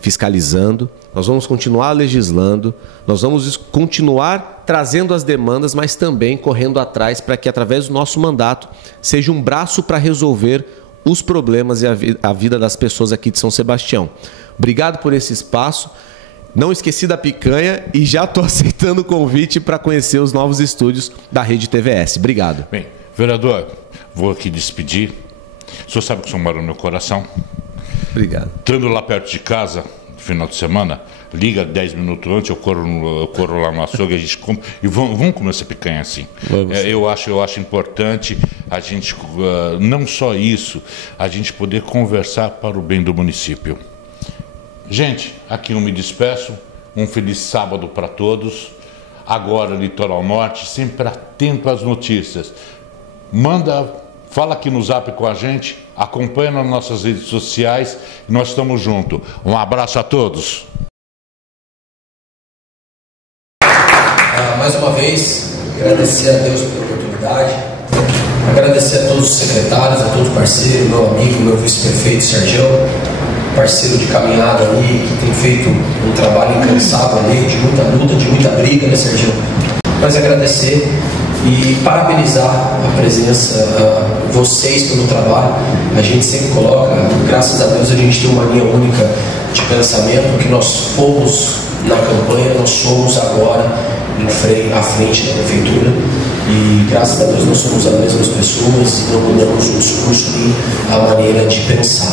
fiscalizando, nós vamos continuar legislando, nós vamos continuar trazendo as demandas, mas também correndo atrás para que, através do nosso mandato, seja um braço para resolver os problemas e a vida das pessoas aqui de São Sebastião. Obrigado por esse espaço. Não esqueci da picanha e já estou aceitando o convite para conhecer os novos estúdios da Rede TVS. Obrigado. Bem, vereador, vou aqui despedir. O senhor sabe que o senhor mora no meu coração. Obrigado. Estando lá perto de casa, final de semana, liga 10 minutos antes, eu corro lá no açougue, a gente compra, e vamos comer essa picanha assim. Eu acho importante a gente, não só isso, a gente poder conversar para o bem do município. Gente, aqui eu me despeço, um feliz sábado para todos. Agora, Litoral Norte, sempre atento às notícias. Fala aqui no Zap com a gente, acompanha nas nossas redes sociais, nós estamos juntos. Um abraço a todos. Mais uma vez, agradecer a Deus pela oportunidade, agradecer a todos os secretários, a todos os parceiros, meu amigo, meu vice-prefeito Sergião, parceiro de caminhada ali, que tem feito um trabalho incansável ali, de muita luta, de muita briga, né, Sergião? Mas agradecer e parabenizar a presença, vocês pelo trabalho. A gente sempre coloca, graças a Deus a gente tem uma linha única de pensamento, que nós fomos na campanha, nós somos agora à frente da prefeitura, e graças a Deus nós somos as mesmas pessoas e não mudamos o discurso nem a maneira de pensar.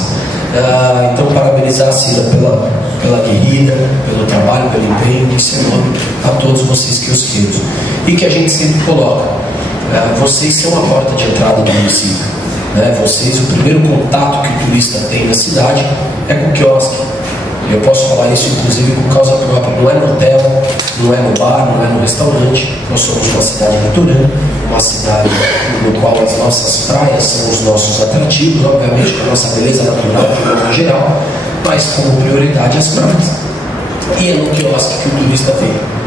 Então, parabenizar a Cida pela guerrida, pelo trabalho, pelo empenho, em seu nome, a todos vocês que os queiram. E que a gente sempre coloca, vocês são a porta de entrada do município. Vocês, o primeiro contato que o turista tem na cidade é com o quiosque. Eu posso falar isso, inclusive, por causa própria. Não é no hotel, não é no bar, não é no restaurante. Nós somos uma cidade litorânea, uma cidade no qual as nossas praias são os nossos atrativos, obviamente, com a nossa beleza natural, de forma geral, mas como prioridade as praias. E é no quiosque que o turista vem.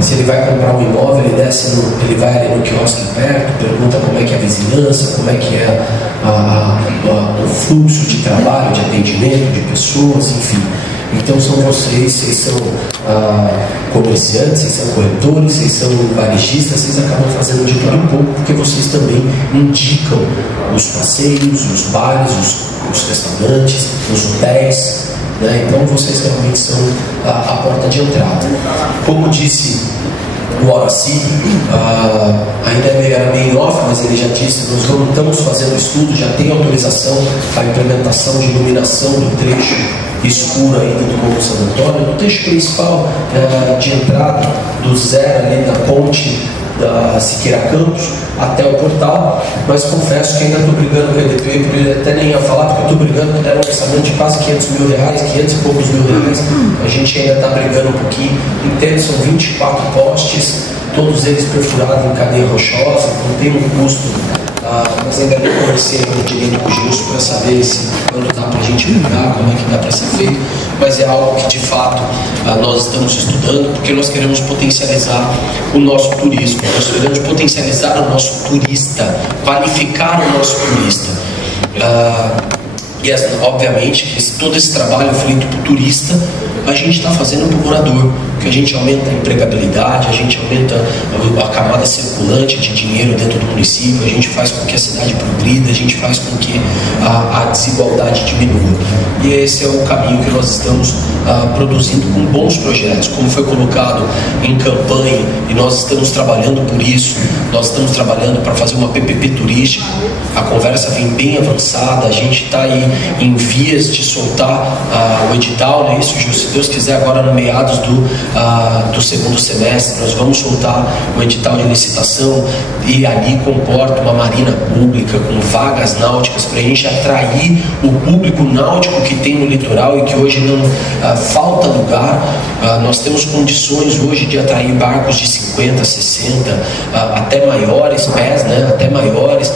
Se ele vai comprar um imóvel, ele vai ali no quiosque perto, pergunta como é que é a vizinhança, como é que é o fluxo de trabalho, de atendimento de pessoas, enfim. Então são vocês são comerciantes, vocês são corretores, vocês são varejistas, vocês acabam fazendo de tudo um pouco, porque vocês também indicam os passeios, os bares, os restaurantes, os hotéis. Então vocês realmente são a porta de entrada. Como disse o Horaci, ainda era meio off, mas ele já disse, nós estamos fazendo estudo, já tem autorização para a implementação de iluminação do trecho escuro ainda do Morro Santo Antônio, no trecho principal de entrada do zero ali da ponte da Siqueira Campos até o portal, mas confesso que ainda estou brigando com o EDP, por ele até nem ia falar, porque eu estou brigando, porque deram um orçamento de quase 500 mil reais, 500 e poucos mil reais, a gente ainda está brigando um pouquinho. Entendo, são 24 postes, todos eles perfurados em cadeia rochosa, então tem um custo, mas ainda não conversei direito com o Gilson para saber quando dá para a gente brigar, como é que dá para ser feito, mas é algo que de fato nós estamos estudando, porque nós queremos potencializar o nosso turismo, nós queremos potencializar o nosso turista, qualificar o nosso turista. E obviamente todo esse trabalho feito para o turista a gente está fazendo para o morador, que a gente aumenta a empregabilidade, a gente aumenta a camada circulante de dinheiro dentro do município, a gente faz com que a cidade progrida, a gente faz com que a desigualdade diminua. E esse é o caminho que nós estamos produzindo com bons projetos, como foi colocado em campanha, e nós estamos trabalhando por isso, nós estamos trabalhando para fazer uma PPP turística, a conversa vem bem avançada, a gente está aí em vias de soltar o edital, não é isso, Gil? Se Deus quiser, agora no meados do segundo semestre, nós vamos soltar o edital de licitação, e ali comporta uma marina pública com vagas náuticas para a gente atrair o público náutico que tem no litoral e que hoje não falta lugar. Nós temos condições hoje de atrair barcos de 50, 60, até maiores pés, né? Até maiores.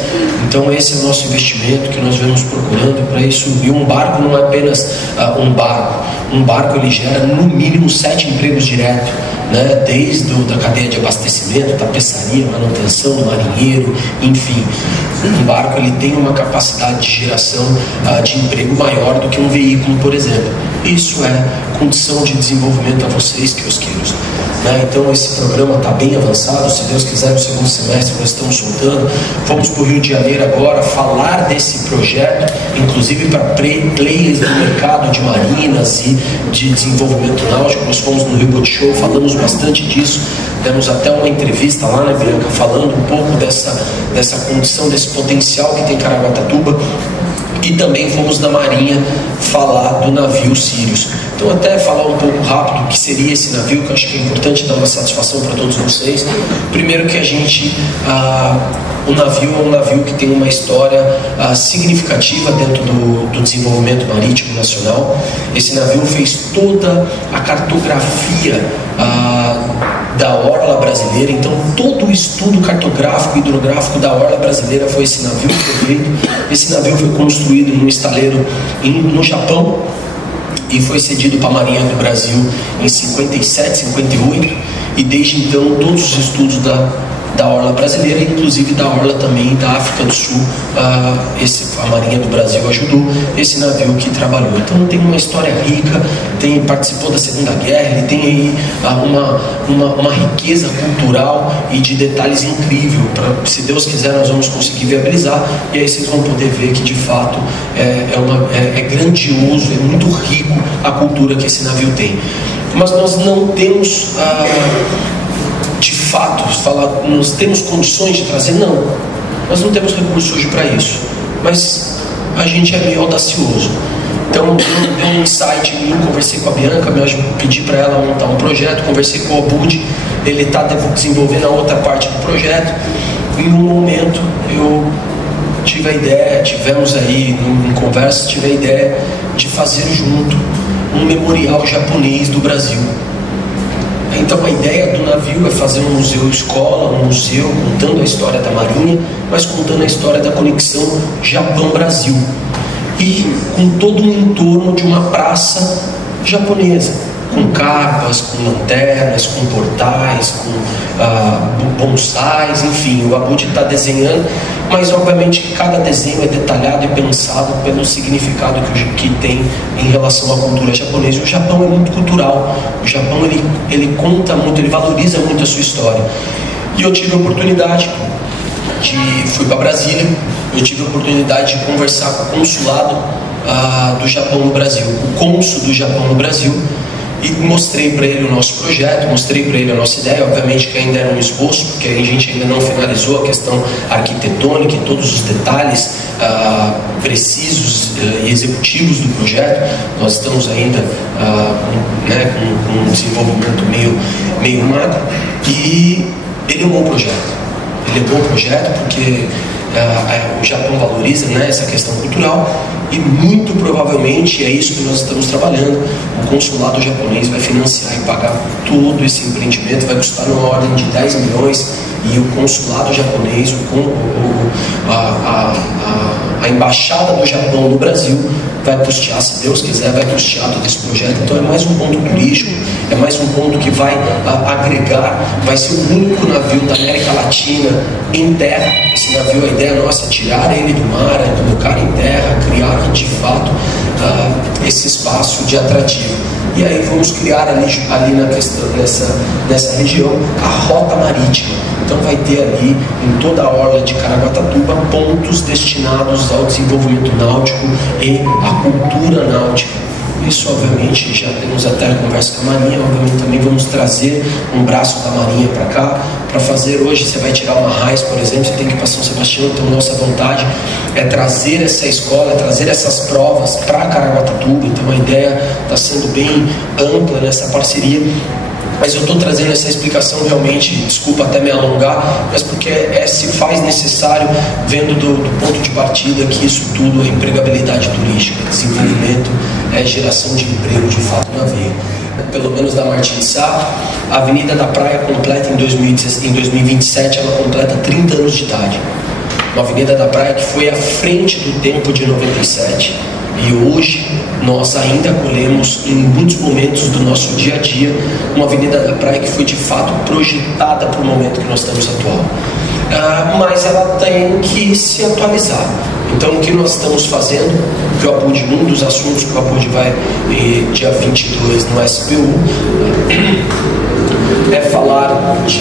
Então esse é o nosso investimento que nós vamos procurando para isso. E um barco não é apenas um barco. Um barco ele gera no mínimo 7 empregos diretos, né? Desde da cadeia de abastecimento, tapeçaria, manutenção do marinheiro, enfim. Um barco ele tem uma capacidade de geração de emprego maior do que um veículo, por exemplo. Isso é condição de desenvolvimento a vocês, quiosqueiros. Então esse programa está bem avançado, se Deus quiser no segundo semestre nós estamos soltando. Vamos para o Rio de Janeiro agora falar desse projeto, inclusive para players do mercado de marinas e de desenvolvimento náutico. Nós fomos no Rio Boat Show, falamos bastante disso, demos até uma entrevista lá, né, Bianca, falando um pouco dessa condição, desse potencial que tem Caraguatatuba. E também fomos na Marinha falar do navio Sirius. Então, até falar um pouco rápido o que seria esse navio, que eu acho que é importante dar uma satisfação para todos vocês. Primeiro que a gente, o navio é um navio que tem uma história significativa dentro do desenvolvimento marítimo nacional. Esse navio fez toda a cartografia da orla brasileira. Então, todo o estudo cartográfico e hidrográfico da orla brasileira foi esse navio que foi feito. Esse navio foi construído num estaleiro no Japão e foi cedido para a Marinha do Brasil em 57, 58, e desde então todos os estudos da orla brasileira, inclusive da orla também da África do Sul, a Marinha do Brasil ajudou esse navio que trabalhou. Então tem uma história rica, participou da Segunda Guerra, ele tem aí uma riqueza cultural e de detalhes incrível. Se Deus quiser, nós vamos conseguir viabilizar, e aí vocês vão poder ver que de fato é grandioso, é muito rico a cultura que esse navio tem. Mas nós não temos de fato, nós temos condições de trazer? Não, nós não temos recursos hoje para isso, mas a gente é meio audacioso. Então eu dei um insight em mim, conversei com a Bianca, pedi para ela montar um projeto, conversei com o Abud, ele está desenvolvendo a outra parte do projeto. Em um momento eu tive a ideia, tivemos aí em conversa, tive a ideia de fazer junto um memorial japonês do Brasil. Então a ideia do navio é fazer um museu escola, um museu contando a história da Marinha, mas contando a história da conexão Japão-Brasil, e com todo um entorno de uma praça japonesa, com capas, com lanternas, com portais, com bonsais, enfim, o Abud está desenhando, mas obviamente cada desenho é detalhado e pensado pelo significado que tem em relação à cultura japonesa. O Japão é muito cultural, o Japão ele conta muito, ele valoriza muito a sua história. E eu tive a oportunidade fui para Brasília, eu tive a oportunidade de conversar com o consulado do Japão no Brasil, o cônsul do Japão no Brasil, e mostrei para ele o nosso projeto, mostrei para ele a nossa ideia. Obviamente que ainda era um esboço, porque a gente ainda não finalizou a questão arquitetônica e todos os detalhes precisos e executivos do projeto. Nós estamos ainda com um desenvolvimento meio macro, e ele é um bom projeto. Ele é um bom projeto porque o Japão valoriza, essa questão cultural, e muito provavelmente é isso que nós estamos trabalhando. O consulado japonês vai financiar e pagar todo esse empreendimento, vai custar na ordem de 10 milhões, e o consulado japonês, a embaixada do Japão no Brasil vai custear, se Deus quiser, vai custear todo esse projeto. Então é mais um ponto turístico, é mais um ponto que vai agregar, vai ser o único navio da América Latina em terra. Esse navio, a ideia nossa é tirar ele do mar, colocar em terra, criar de fato esse espaço de atrativo. E aí vamos criar ali na questão, nessa região, a rota marítima. Então vai ter ali, em toda a orla de Caraguatatuba, pontos destinados ao desenvolvimento náutico e à cultura náutica. Isso, obviamente, já temos até a conversa com a Marinha. Obviamente também vamos trazer um braço da Marinha para cá, para fazer. Hoje você vai tirar uma RAIS, por exemplo, você tem que ir para São Sebastião. Então nossa vontade é trazer essa escola, trazer essas provas para Caraguatatuba. Então a ideia está sendo bem ampla nessa parceria. Mas eu estou trazendo essa explicação realmente, desculpa até me alongar, mas porque se faz necessário, vendo do ponto de partida, que isso tudo é empregabilidade turística, desenvolvimento, geração de emprego de fato na veia. Pelo menos da Martins Sá, a Avenida da Praia completa em 2027, ela completa 30 anos de idade. Uma Avenida da Praia que foi à frente do tempo de 97. E hoje nós ainda acolhemos, em muitos momentos do nosso dia a dia, uma Avenida da Praia que foi de fato projetada para o momento que nós estamos atual. Mas ela tem que se atualizar. Então o que nós estamos fazendo, que o Abud, um dos assuntos que o Abud vai dia 22 no SPU, é falar de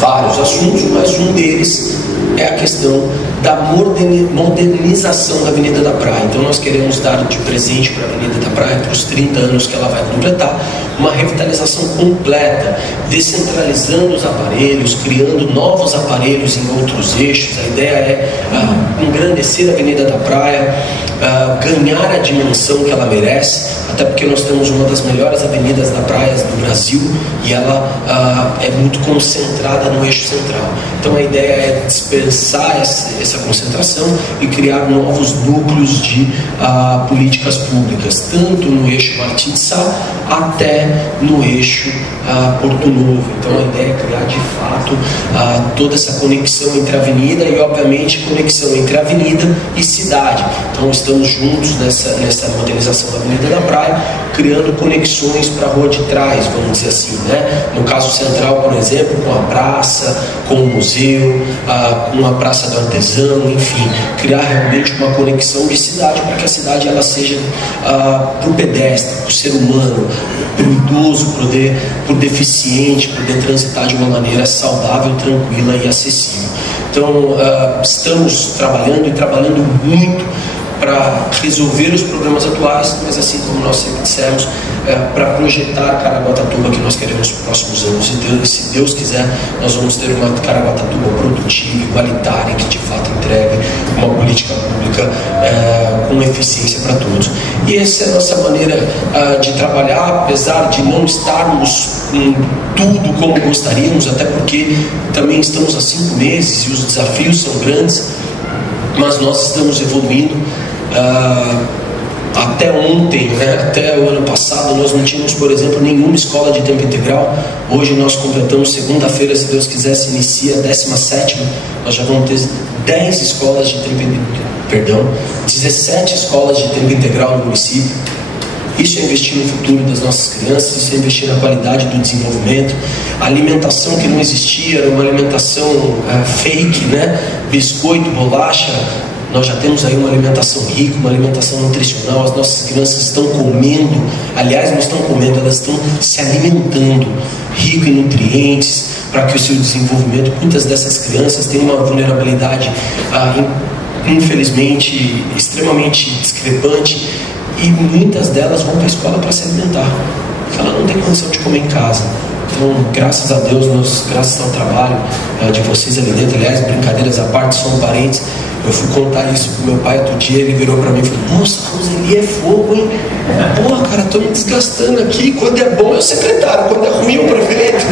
vários assuntos, mas um deles é a questão da modernização da Avenida da Praia. Então nós queremos dar de presente para a Avenida da Praia, para os 30 anos que ela vai completar, uma revitalização completa, descentralizando os aparelhos, criando novos aparelhos em outros eixos. A ideia é engrandecer a Avenida da Praia, ganhar a dimensão que ela merece, até porque nós temos uma das melhores avenidas da praia do Brasil e ela é muito concentrada no eixo central. Então a ideia é dispersar essa concentração e criar novos núcleos de políticas públicas, tanto no eixo Martins de Sá até no eixo Porto Novo. Então a ideia é criar de fato toda essa conexão entre a avenida e obviamente conexão entre a avenida e cidade. Então estamos juntos nessa modernização da Avenida da Praia, criando conexões para a rua de trás, vamos dizer assim, né? No caso central, por exemplo, com a praça, com o museu, com a praça do artesão, enfim, criar realmente uma conexão de cidade para que a cidade ela seja para o pedestre, para o ser humano, para o idoso, para o deficiente, poder transitar de uma maneira saudável, tranquila e acessível. Então, estamos trabalhando muito para resolver os problemas atuais, mas assim como nós sempre dissemos, para projetar Caraguatatuba que nós queremos nos próximos anos. E se Deus quiser, nós vamos ter uma Caraguatatuba produtiva, igualitária, que de fato entregue uma política pública com eficiência para todos. E essa é a nossa maneira de trabalhar, apesar de não estarmos em tudo como gostaríamos, até porque também estamos há 5 meses e os desafios são grandes, mas nós estamos evoluindo. Até ontem, até o ano passado, nós não tínhamos, por exemplo, nenhuma escola de tempo integral. Hoje nós completamos, segunda-feira, se Deus quiser, se inicia a 17ª. Nós já vamos ter 10 escolas de tempo integral, 17 escolas de tempo integral no município. Isso é investir no futuro das nossas crianças, isso é investir na qualidade do desenvolvimento. A alimentação que não existia era uma alimentação fake, né? Biscoito, bolacha. Nós já temos aí uma alimentação rica, uma alimentação nutricional. As nossas crianças estão comendo, aliás, não estão comendo, elas estão se alimentando, rico em nutrientes, para que o seu desenvolvimento, muitas dessas crianças têm uma vulnerabilidade, infelizmente, extremamente discrepante, e muitas delas vão para a escola para se alimentar, porque ela não tem condição de comer em casa. Então, graças a Deus, graças ao trabalho de vocês ali dentro, aliás, brincadeiras à parte, são parentes. Eu fui contar isso pro meu pai outro dia, ele virou pra mim e falou: nossa, Roseli, é fogo, hein? Porra, cara, tô me desgastando aqui. Quando é bom é o secretário, quando é ruim é o prefeito.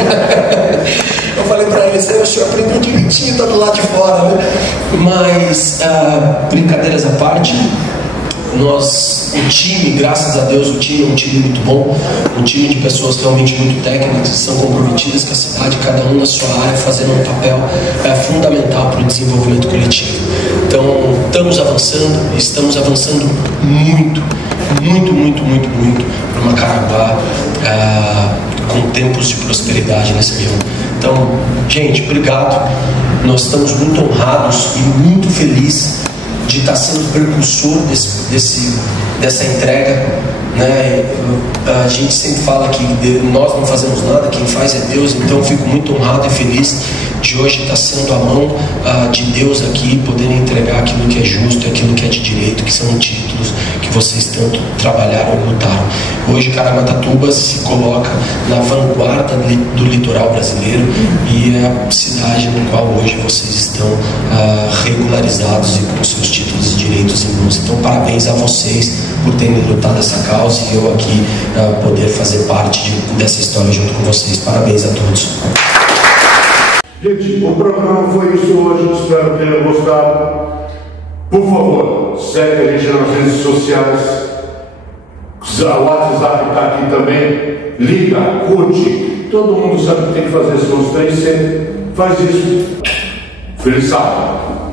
Eu falei pra ele: o senhor aprendeu direitinho, tá do lado de fora, né? Mas, brincadeiras à parte, o time, graças a Deus, o time é um time muito bom, um time de pessoas realmente muito técnicas, que são comprometidas com a cidade, cada um na sua área, fazendo um papel fundamental para o desenvolvimento coletivo. Então, estamos avançando muito para uma Caraguá com tempos de prosperidade nessa região. Então, gente, obrigado. Nós estamos muito honrados e muito felizes de estar sendo precursor dessa entrega, né? A gente sempre fala que nós não fazemos nada, quem faz é Deus. Então eu fico muito honrado e feliz de hoje estar sendo a mão de Deus aqui, podendo entregar aquilo que é justo, aquilo que é de direito, que são títulos que vocês tanto trabalharam e lutaram. Hoje Caraguatatuba se coloca na vanguarda do litoral brasileiro e é a cidade no qual hoje vocês estão regularizados e com seus títulos e direitos em mãos. Então parabéns a vocês por terem lutado essa causa e eu aqui poder fazer parte dessa história junto com vocês. Parabéns a todos. Gente, o programa foi isso hoje, espero que tenham gostado. Por favor, segue a gente nas redes sociais. O WhatsApp está aqui também. Liga, curte. Todo mundo sabe o que tem que fazer. Se você faz isso. Feliz sábado.